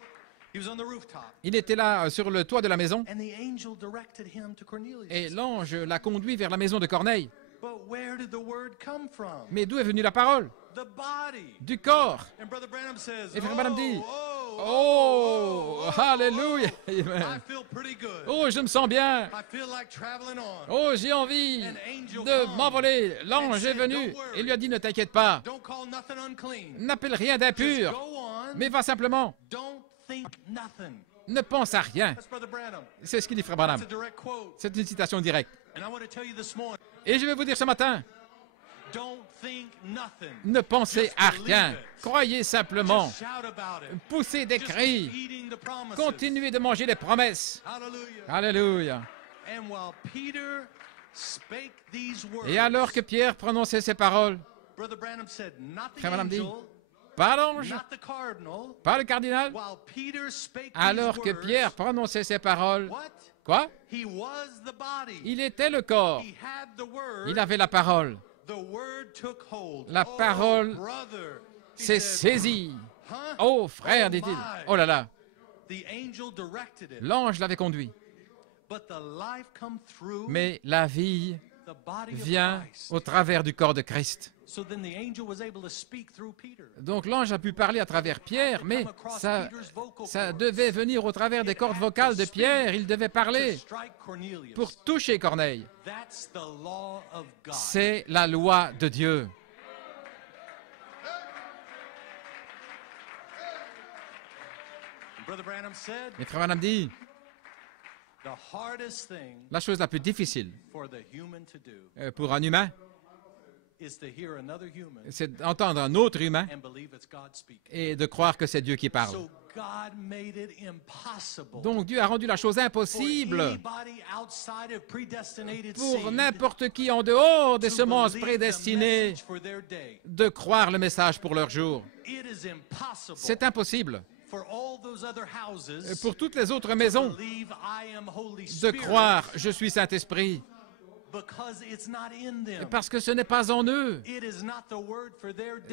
Il était là sur le toit de la maison. Et l'ange l'a conduit vers la maison de Corneille. Mais d'où est venue la parole? Du corps. Et Frère Branham dit, oh, alléluia. Oh, je me sens bien. Oh, j'ai envie de m'envoler. L'ange est venu et lui a dit, ne t'inquiète pas. N'appelle rien d'impur, mais va simplement. Ne pense à rien. C'est ce qu'il dit Frère Branham. C'est une citation directe. Et je vais vous dire ce matin, ne pensez à rien. Croyez simplement. Poussez des cris. Continuez de manger les promesses. Alléluia. Et alors que Pierre prononçait ces paroles, Frère Branham dit, pas l'ange, pas le cardinal. Alors que Pierre prononçait ces paroles, quoi? Il était le corps. Il avait la parole. La parole s'est saisie. Oh, frère, dit-il. Oh là là. L'ange l'avait conduit. Mais la vie vient au travers du corps de Christ. Donc l'ange a pu parler à travers Pierre, mais ça devait venir au travers des cordes vocales de Pierre. Il devait parler pour toucher Corneille. C'est la loi de Dieu. Et Frère Branham dit, la chose la plus difficile pour un humain, c'est d'entendre un autre humain et de croire que c'est Dieu qui parle. Donc Dieu a rendu la chose impossible pour n'importe qui en dehors des semences prédestinées de croire le message pour leur jour. C'est impossible pour toutes les autres maisons de croire « Je suis Saint-Esprit ». Parce que ce n'est pas en eux.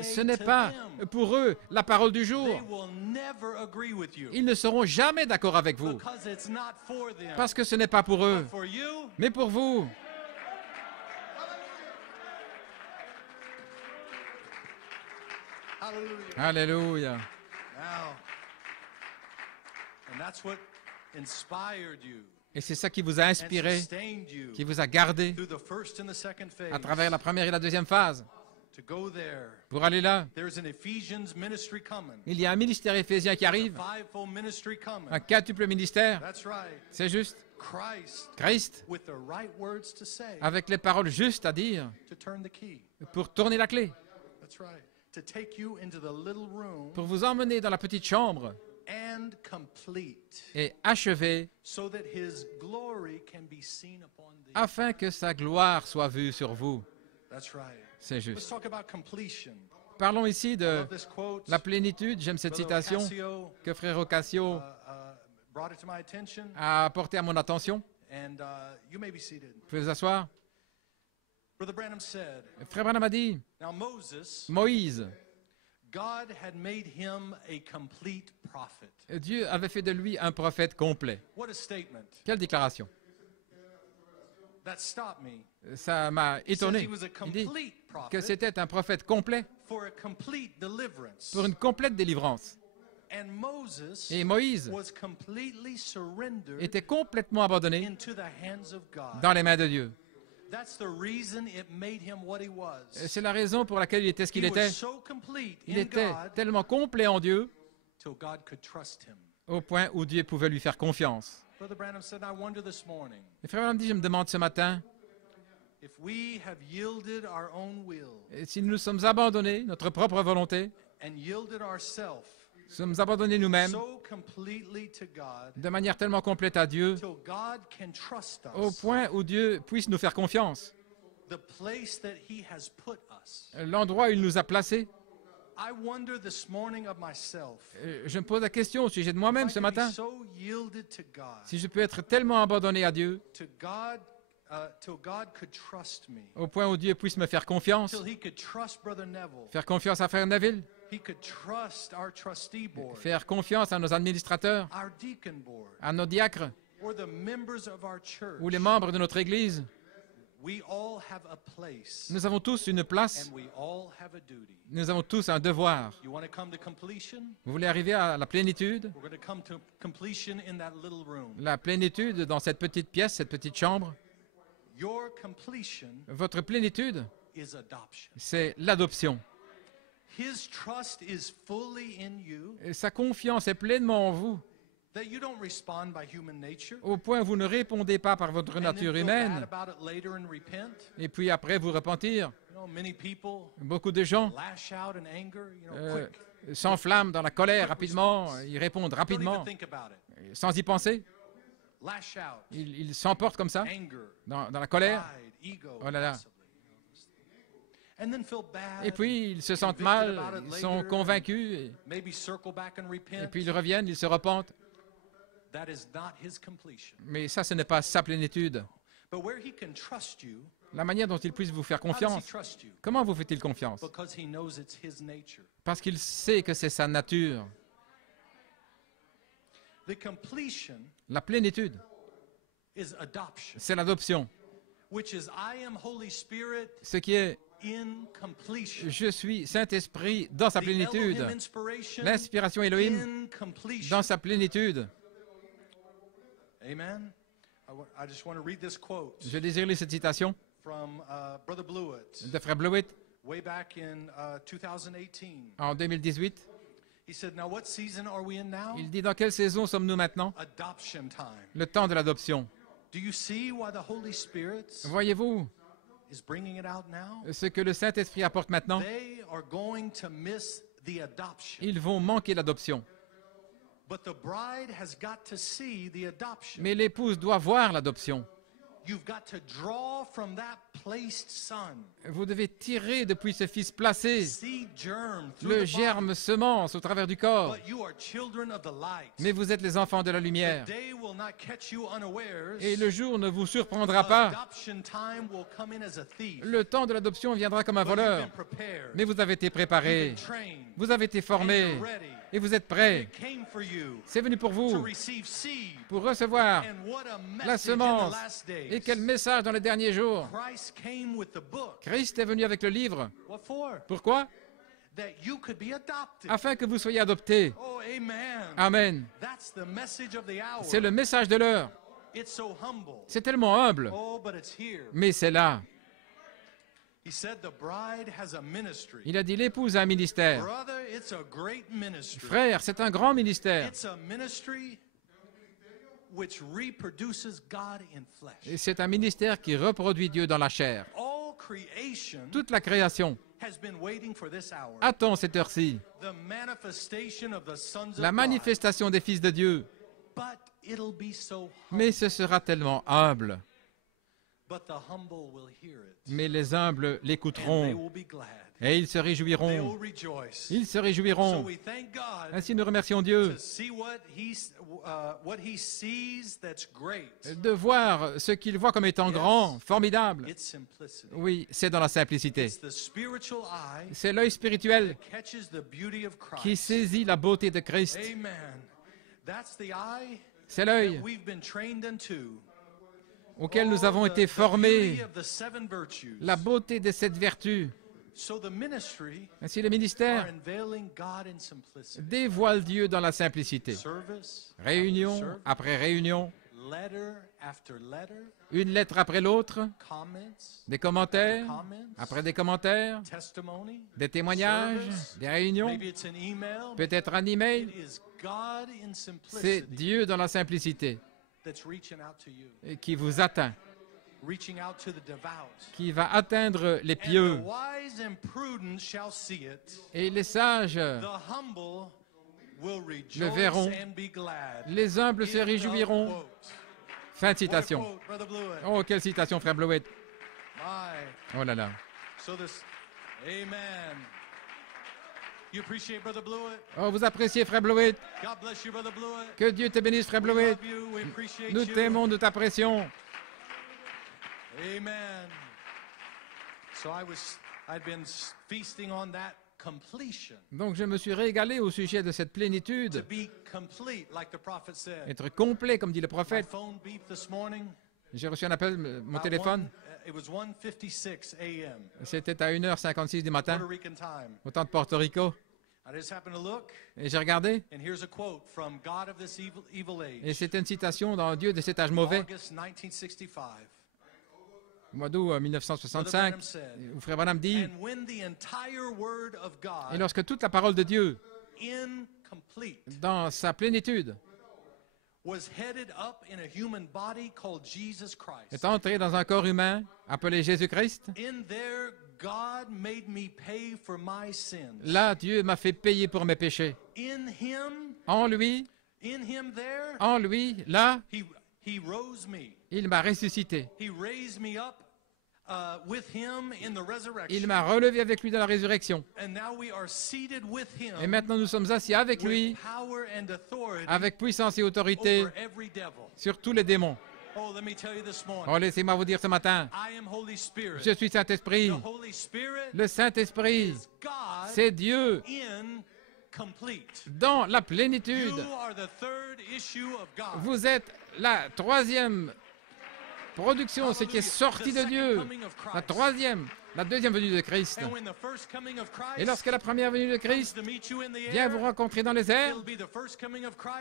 Ce n'est pas pour eux la parole du jour. Ils ne seront jamais d'accord avec vous. Parce que ce n'est pas pour eux. Mais pour vous. Alléluia. Et c'est ça qui vous a inspiré, qui vous a gardé à travers la première et la deuxième phase. Pour aller là, il y a un ministère éphésien qui arrive, un quintuple ministère. C'est juste. Christ, avec les paroles justes à dire, pour tourner la clé, pour vous emmener dans la petite chambre et achever afin que sa gloire soit vue sur vous. C'est juste. Parlons ici de la plénitude. J'aime cette citation que Frère Ocasio a apportée à mon attention. Vous pouvez vous asseoir. Frère Branham a dit, Moïse, Dieu avait fait de lui un prophète complet. Quelle déclaration! Ça m'a étonné. Il dit que c'était un prophète complet pour une complète délivrance. Et Moïse était complètement abandonné dans les mains de Dieu. C'est la raison pour laquelle il était ce qu'il était. Il était tellement complet en Dieu au point où Dieu pouvait lui faire confiance. Et Frère Branham dit, je me demande ce matin, si nous nous sommes abandonnés, notre propre volonté, nous sommes abandonnés nous-mêmes de manière tellement complète à Dieu, au point où Dieu puisse nous faire confiance. L'endroit où il nous a placés. Je me pose la question au sujet de moi-même ce matin. Si je peux être tellement abandonné à Dieu, au point où Dieu puisse me faire confiance, faire confiance à Frère Neville, faire confiance à nos administrateurs, à nos diacres, ou les membres de notre Église. Nous avons tous une place, nous avons tous un devoir. Vous voulez arriver à la plénitude? La plénitude dans cette petite pièce, cette petite chambre. Votre plénitude, c'est l'adoption. His trust is fully in you, Et sa confiance est pleinement en vous, that you don't respond by human nature, au point où vous ne répondez pas par votre and then nature feel bad humaine, about it later and repent. et puis après vous repentir. You know, many people Beaucoup de gens lash out in anger, quick. s'enflamment dans la colère rapidement, ils répondent Don't rapidement, even think about it. sans y penser. Lash out, Ils s'emportent comme ça, anger, dans la colère. pride, ego, Oh là là. possibly. And then feel bad, Et puis ils se sentent convicted mal, about it ils sont later, convaincus, maybe circle back and et repent. puis ils reviennent, ils se repentent. That is not his completion. Mais ça, ce n'est pas sa plénitude. But where he can trust you, La manière dont il puisse vous faire how does he confiance. trust you? Comment vous fait-il confiance? Because he knows it's his nature. Parce qu'il sait que c'est sa nature. The completion La plénitude, is adoption, c'est l'adoption. which is I am Holy Spirit Ce qui est in completion. je suis Saint-Esprit dans sa The plénitude. Elohim inspiration L'inspiration Elohim in completion. dans sa plénitude. Amen. I just want to read this quote Je désire lire cette citation from Brother Blewett, de Frère Blewett way back in 2018. en 2018. He said, "Now what season are we in now? Il dit dans quelle saison sommes-nous maintenant? Adoption time. Le temps de l'adoption. Do you see why the Holy Spirit Voyez-vous is bringing it out now? ce que le Saint-Esprit apporte maintenant? They are going to miss the adoption. Ils vont manquer l'adoption. But the bride has got to see the adoption. Mais l'épouse doit voir l'adoption. You've got to draw from that placed son. Vous devez tirer depuis ce fils placé See germ through le the body. germe semence au travers du corps. But you are children of the light. Mais vous êtes les enfants de la The lumière. day will not catch you unawares. Et le jour ne vous surprendra pas. Adoption time will come in as a thief. Le temps de l'adoption viendra comme un But you've voleur. been prepared. Mais vous avez été You've préparé, been trained. vous avez été formé And you're ready. et vous êtes prêt. It came for you C'est venu pour to vous, receive seed. pour recevoir And what a la message in the semence. last days. Et quel message dans les derniers jours. Christ came with the book. Christ est venu avec le livre. What for? Pourquoi? That you could be adopted. Afin que vous soyez adoptés. Oh, amen. Amen. That's the message of the hour. C'est le message de l'heure. It's so humble. C'est tellement humble, Oh, but it's here. mais c'est là. He said the bride has a ministry. Il a dit l'épouse a un ministère. Brother, it's a great ministry. Frère, c'est un grand ministère. It's a ministry which reproduces God in flesh. Et c'est un ministère qui reproduit Dieu dans la chair. All creation Toute la création has been waiting for this hour. attend cette heure-ci. The manifestation of the sons La of God. manifestation des fils de Dieu. But it'll be so humble. Mais ce sera tellement humble. But the humble will hear it. Mais les humbles And they l'écouteront will be glad. et ils se They will réjouiront. rejoice. Ils se So réjouiront. we thank God Ainsi, nous remercions Dieu to see what he sees that's great. de voir ce qu'il voit comme étant grand, formidable. It's simplicity. Oui, c'est dans la simplicité. It's the spiritual eye C'est l'œil spirituel that catches the beauty of qui Christ. saisit la beauté de Christ. Amen. That's the eye C'est that l'œil we've been trained into. auquel nous Oh, avons the été formés, beauty of the seven virtues. la beauté de cette vertu. So the ministry Ainsi, le are ministère unveiling God in simplicity. dévoile Dieu dans la simplicité. Service, Réunion service, après réunion, letter after letter, une lettre après l'autre, comments, des commentaires, comments, après des commentaires, testimony, des témoignages, service, des réunions, maybe it's an email. peut-être un email. It is God in C'est simplicity Dieu dans la simplicité that's reaching out to you, et qui vous atteint, reaching out to the devout. qui va atteindre les And the pieux. wise and prudent shall see it. Et les sages, The humble will rejoice verront. and be glad. les humbles se End of réjouiront. quote. Fin de What a citation. quote, Brother Blewett. Oh, quelle citation, frère Blewett. My. Oh là là. So this, amen. You appreciate Brother Blewett? Oh, vous appréciez, frère Blewett. God bless you, Brother Blewett. Que Dieu te bénisse, frère We Blewett. love you. We appreciate Nous you. t'aimons, nous t'apprécions. Amen. So I'd been feasting on that completion. Donc je me suis régalé au sujet de cette To plénitude. be complete, like the prophet said. Être complet, comme dit le My prophète. phone beeped this morning. J'ai reçu un appel, mon téléphone. It was 1:56 a.m. C'était à 1h56 du matin, Puerto Rican time. au temps de Porto Rico. I just happened to look, Et j'ai regardé, and here's a quote from God of this evil et age. c'était une citation dans Dieu de cet âge mauvais. August 1965. au mois d'août 1965, où Frère Branham dit, et lorsque toute la parole de Dieu, dans sa plénitude, est entrée dans un corps humain appelé Jésus-Christ, là, Dieu m'a fait payer pour mes péchés. En lui, là, il m'a ressuscité. Il m'a relevé avec lui dans la résurrection. Et maintenant, nous sommes assis avec lui, avec puissance et autorité, sur tous les démons. Oh, laissez-moi vous dire ce matin, je suis Saint-Esprit. Le Saint-Esprit, c'est Dieu dans la plénitude. Vous êtes la troisième production, ce qui est sorti de Dieu. La deuxième venue de Christ. Et lorsque la première venue de Christ vient vous rencontrer dans les airs,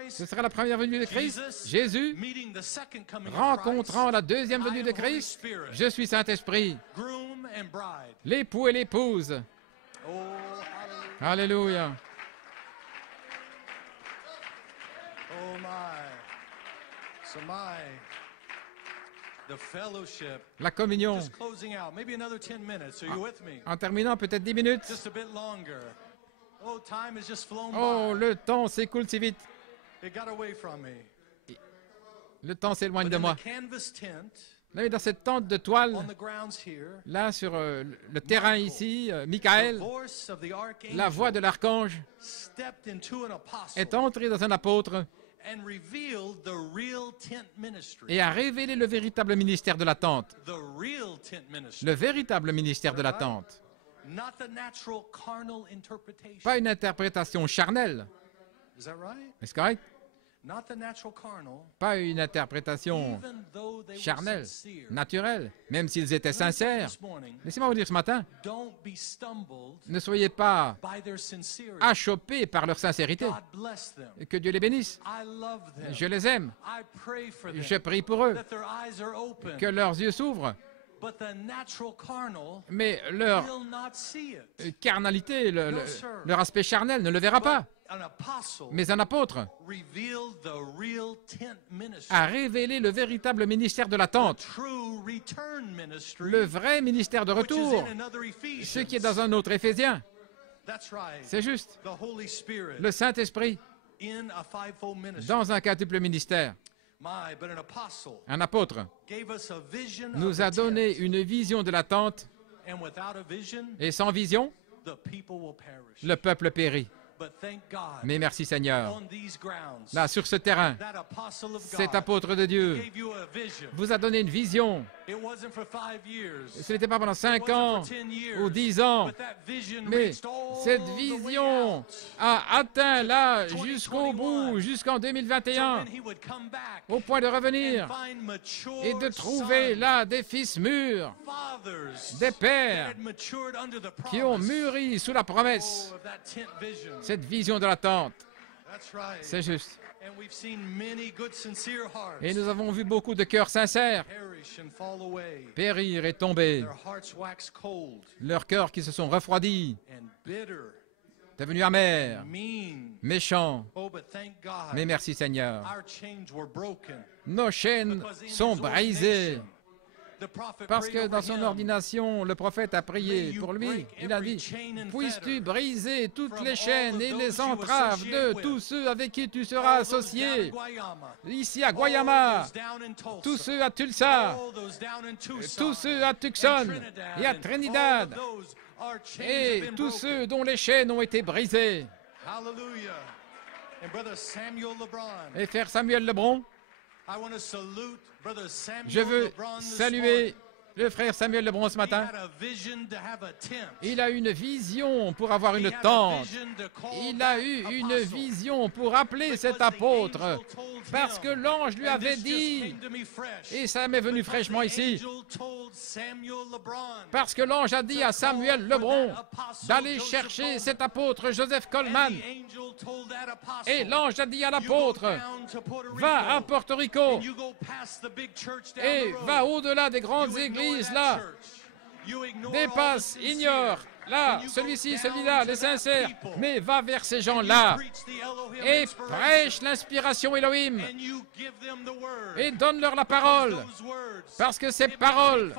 ce sera la première venue de Christ. Jésus, rencontrant la deuxième venue de Christ, je suis Saint-Esprit. L'époux et l'épouse. Alléluia. La communion. En terminant, peut-être 10 minutes. Oh, le temps s'écoule si vite. Le temps s'éloigne de moi. Là, dans cette tente de toile, là, sur le terrain ici, Michael, la voix de l'archange est entrée dans un apôtre et a révélé le véritable ministère de la tente. Le véritable ministère de la tente. Pas une interprétation charnelle. Est-ce correct? Pas une interprétation charnelle, naturelle, même s'ils étaient sincères. Laissez-moi vous dire ce matin, ne soyez pas achoppés par leur sincérité. Que Dieu les bénisse. Je les aime. Je prie pour eux. Que leurs yeux s'ouvrent. Mais leur carnalité, leur aspect charnel ne le verra pas. Mais un apôtre a révélé le véritable ministère de la tente, le vrai ministère de retour, ce qui est dans un autre Éphésien. C'est juste. Le Saint-Esprit dans un quintuple ministère. Un apôtre nous a donné une vision de la tente, et sans vision, le peuple périt. Mais merci Seigneur. Là, sur ce terrain, cet apôtre de Dieu vous a donné une vision. Ce n'était pas pendant 5 ans ou 10 ans, mais cette vision a atteint là jusqu'au bout, jusqu'en 2021, au point de revenir et de trouver là des fils mûrs, des pères qui ont mûri sous la promesse. Cette vision de la tente. C'est juste. Et nous avons vu beaucoup de cœurs sincères périr et tomber. Leurs cœurs qui se sont refroidis, devenus amers, méchants. Mais merci Seigneur. Nos chaînes sont brisées. Parce que dans son ordination, le prophète a prié pour lui. Il a dit, puisses-tu briser toutes les chaînes et les entraves de tous ceux avec qui tu seras associé, ici à Guayama, tous ceux à Tulsa, tous ceux à Tucson et à Trinidad, et tous ceux dont les chaînes ont été brisées. Et frère Samuel Lebron, je veux saluer le frère Samuel Lebron ce matin. Il a une vision pour avoir une tente. Il a eu une vision pour appeler cet apôtre. Parce que l'ange lui avait dit, et ça m'est venu fraîchement ici, parce que l'ange a dit à Samuel Lebron d'aller chercher cet apôtre Joseph Coleman. Et l'ange a dit à l'apôtre va à Porto Rico et va au-delà des grandes églises là. Dépasse, ignore, là, celui-ci, celui-là, les sincères, mais va vers ces gens-là et prêche l'inspiration Elohim et donne-leur la parole, parce que ces paroles,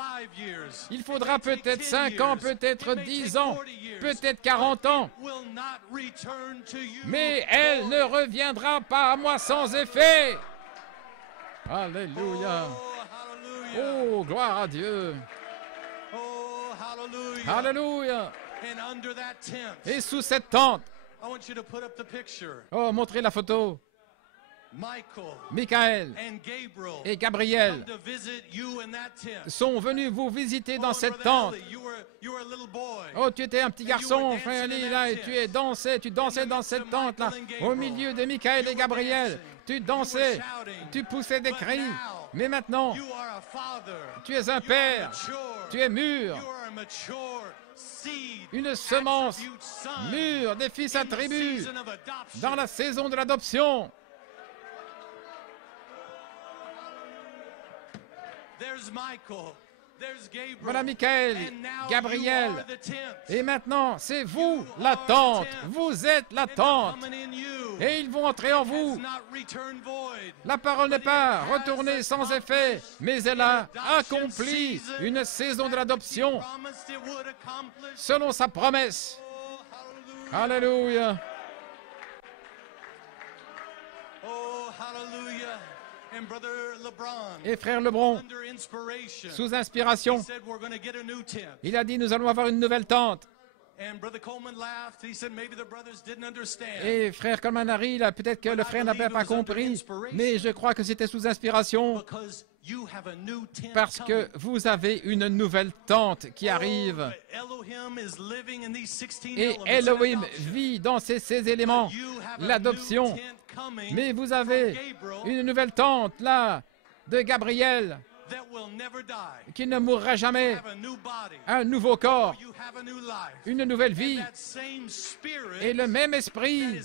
il faudra peut-être 5 ans, peut-être 10 ans, peut-être 40 ans, mais elle ne reviendra pas à moi sans effet. Alléluia. Oh, gloire à Dieu. Alléluia. Et sous cette tente, oh, montrez la photo. Michael et Gabriel sont venus vous visiter dans cette tente. Oh, tu étais un petit garçon, frère Ali, là, et tu dansais dans cette tente-là, au milieu de Michael et Gabriel. Tu dansais, tu poussais des cris. Mais maintenant, tu es un père, tu es mûr, une semence mûre des fils à tribu dans la saison de l'adoption. Voilà Michael, Gabriel, et maintenant c'est vous la tente, vous êtes la tente, et ils vont entrer en vous. La parole n'est pas retournée sans effet, mais elle a accompli une saison de l'adoption selon sa promesse. Alléluia. Et frère Lebron, sous inspiration, il a dit, nous allons avoir une nouvelle tente. Et frère Coleman a ri, peut-être que le frère n'avait pas compris, mais je crois que c'était sous inspiration, parce que vous avez une nouvelle tente qui arrive. Et Elohim vit dans ces éléments, l'adoption. Mais vous avez une nouvelle tente, là, de Gabriel, qui ne mourra jamais, un nouveau corps, une nouvelle vie, et le même esprit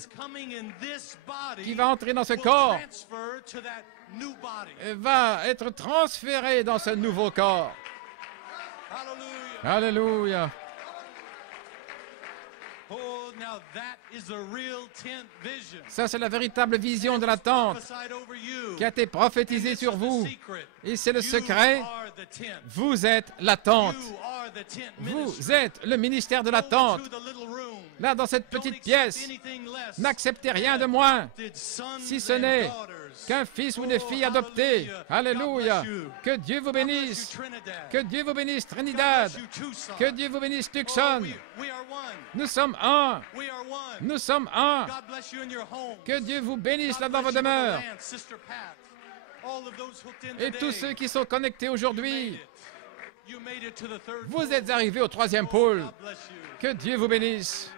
qui va entrer dans ce corps va être transféré dans ce nouveau corps. Alléluia. Ça, c'est la véritable vision de la tente qui a été prophétisée sur vous. Et c'est le secret. Vous êtes la tente. Vous êtes le ministère de la tente. Là, dans cette petite pièce, n'acceptez rien de moins, si ce n'est qu'un fils ou une fille adoptée. Alléluia. Que Dieu vous bénisse. Que Dieu vous bénisse, Trinidad. Que Dieu vous bénisse, Tucson. Nous sommes un. Nous sommes un. Que Dieu vous bénisse là dans vos demeures. Et tous ceux qui sont connectés aujourd'hui, vous êtes arrivés au 3e pôle. Que Dieu vous bénisse.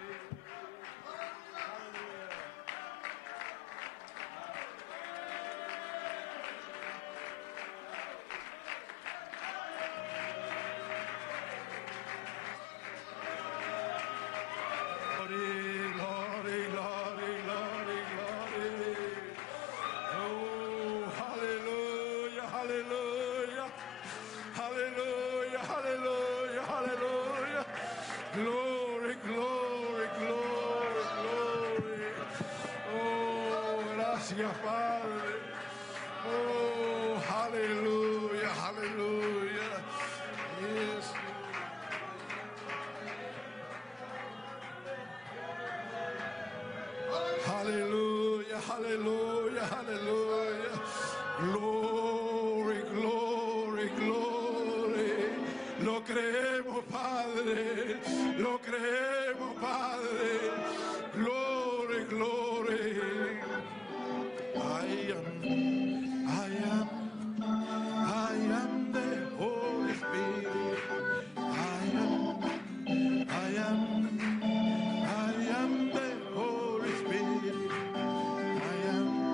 I am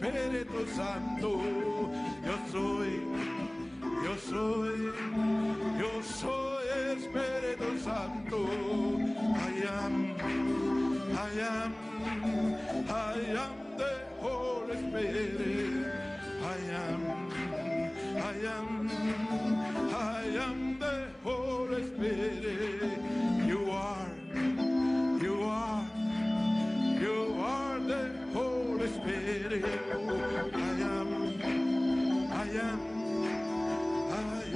Espíritu Santo. Yo soy Espíritu Santo. I am the Holy Spirit. I am the Holy Spirit. You are the Holy Spirit. I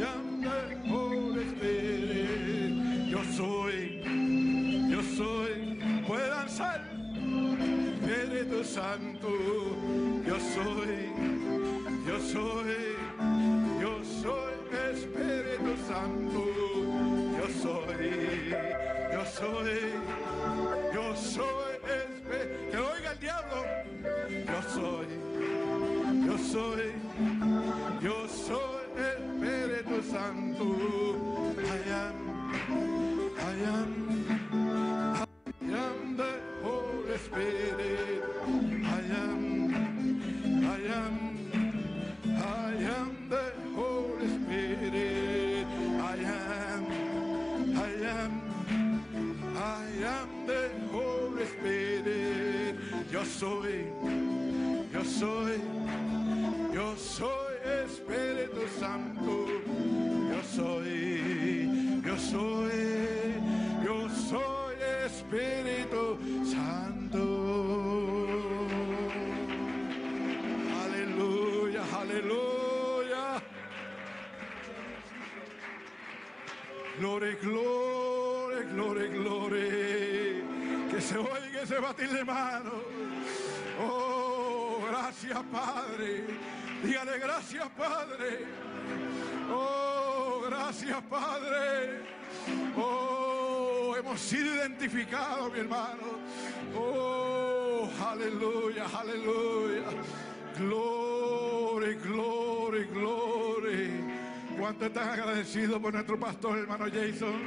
am the Holy Spirit. Yo soy, puede danzar, Espíritu Santo. Yo soy Espíritu Santo. Yo soy que oiga el diablo. Yo soy Espíritu Santo. I am the Holy Spirit. I am the Holy Spirit. I am the Holy Spirit. Yo soy Espíritu Santo. Yo soy Espíritu Santo. Aleluya, aleluya. Gloria, gloria, gloria, gloria. Que se oiga ese batir de manos. Oh, gracias, Padre. Dígale gracias, Padre. Oh, gracias, Padre. Oh, hemos sido identificados, mi hermano. Oh, aleluya, aleluya. Gloria, gloria, gloria. ¿Cuánto están agradecidos por nuestro pastor, hermano Jason?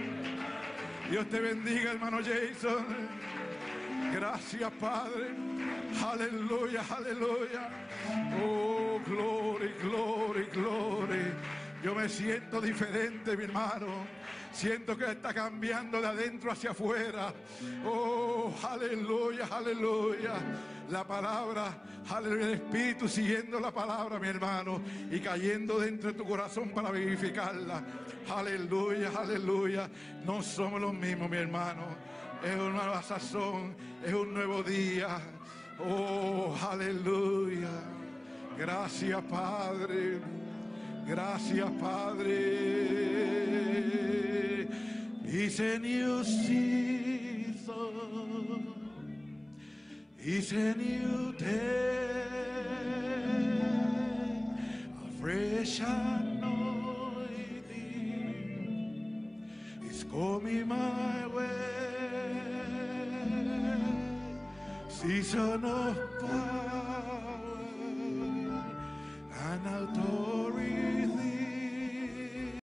Dios te bendiga, hermano Jason. Gracias, Padre. Aleluya, aleluya. Oh, gloria, gloria, gloria. Yo me siento diferente, mi hermano. Siento que está cambiando de adentro hacia afuera. Oh, aleluya, aleluya. La palabra, aleluya, el Espíritu siguiendo la palabra, mi hermano, y cayendo dentro de tu corazón para vivificarla. Aleluya, aleluya. No somos los mismos, mi hermano. Es una nueva sazón, es un nuevo día. Oh, aleluya. Gracias, Padre. Gracias, Padre. It's a new season. It's a new day. A fresh anointing is coming my way. Season of power and authority.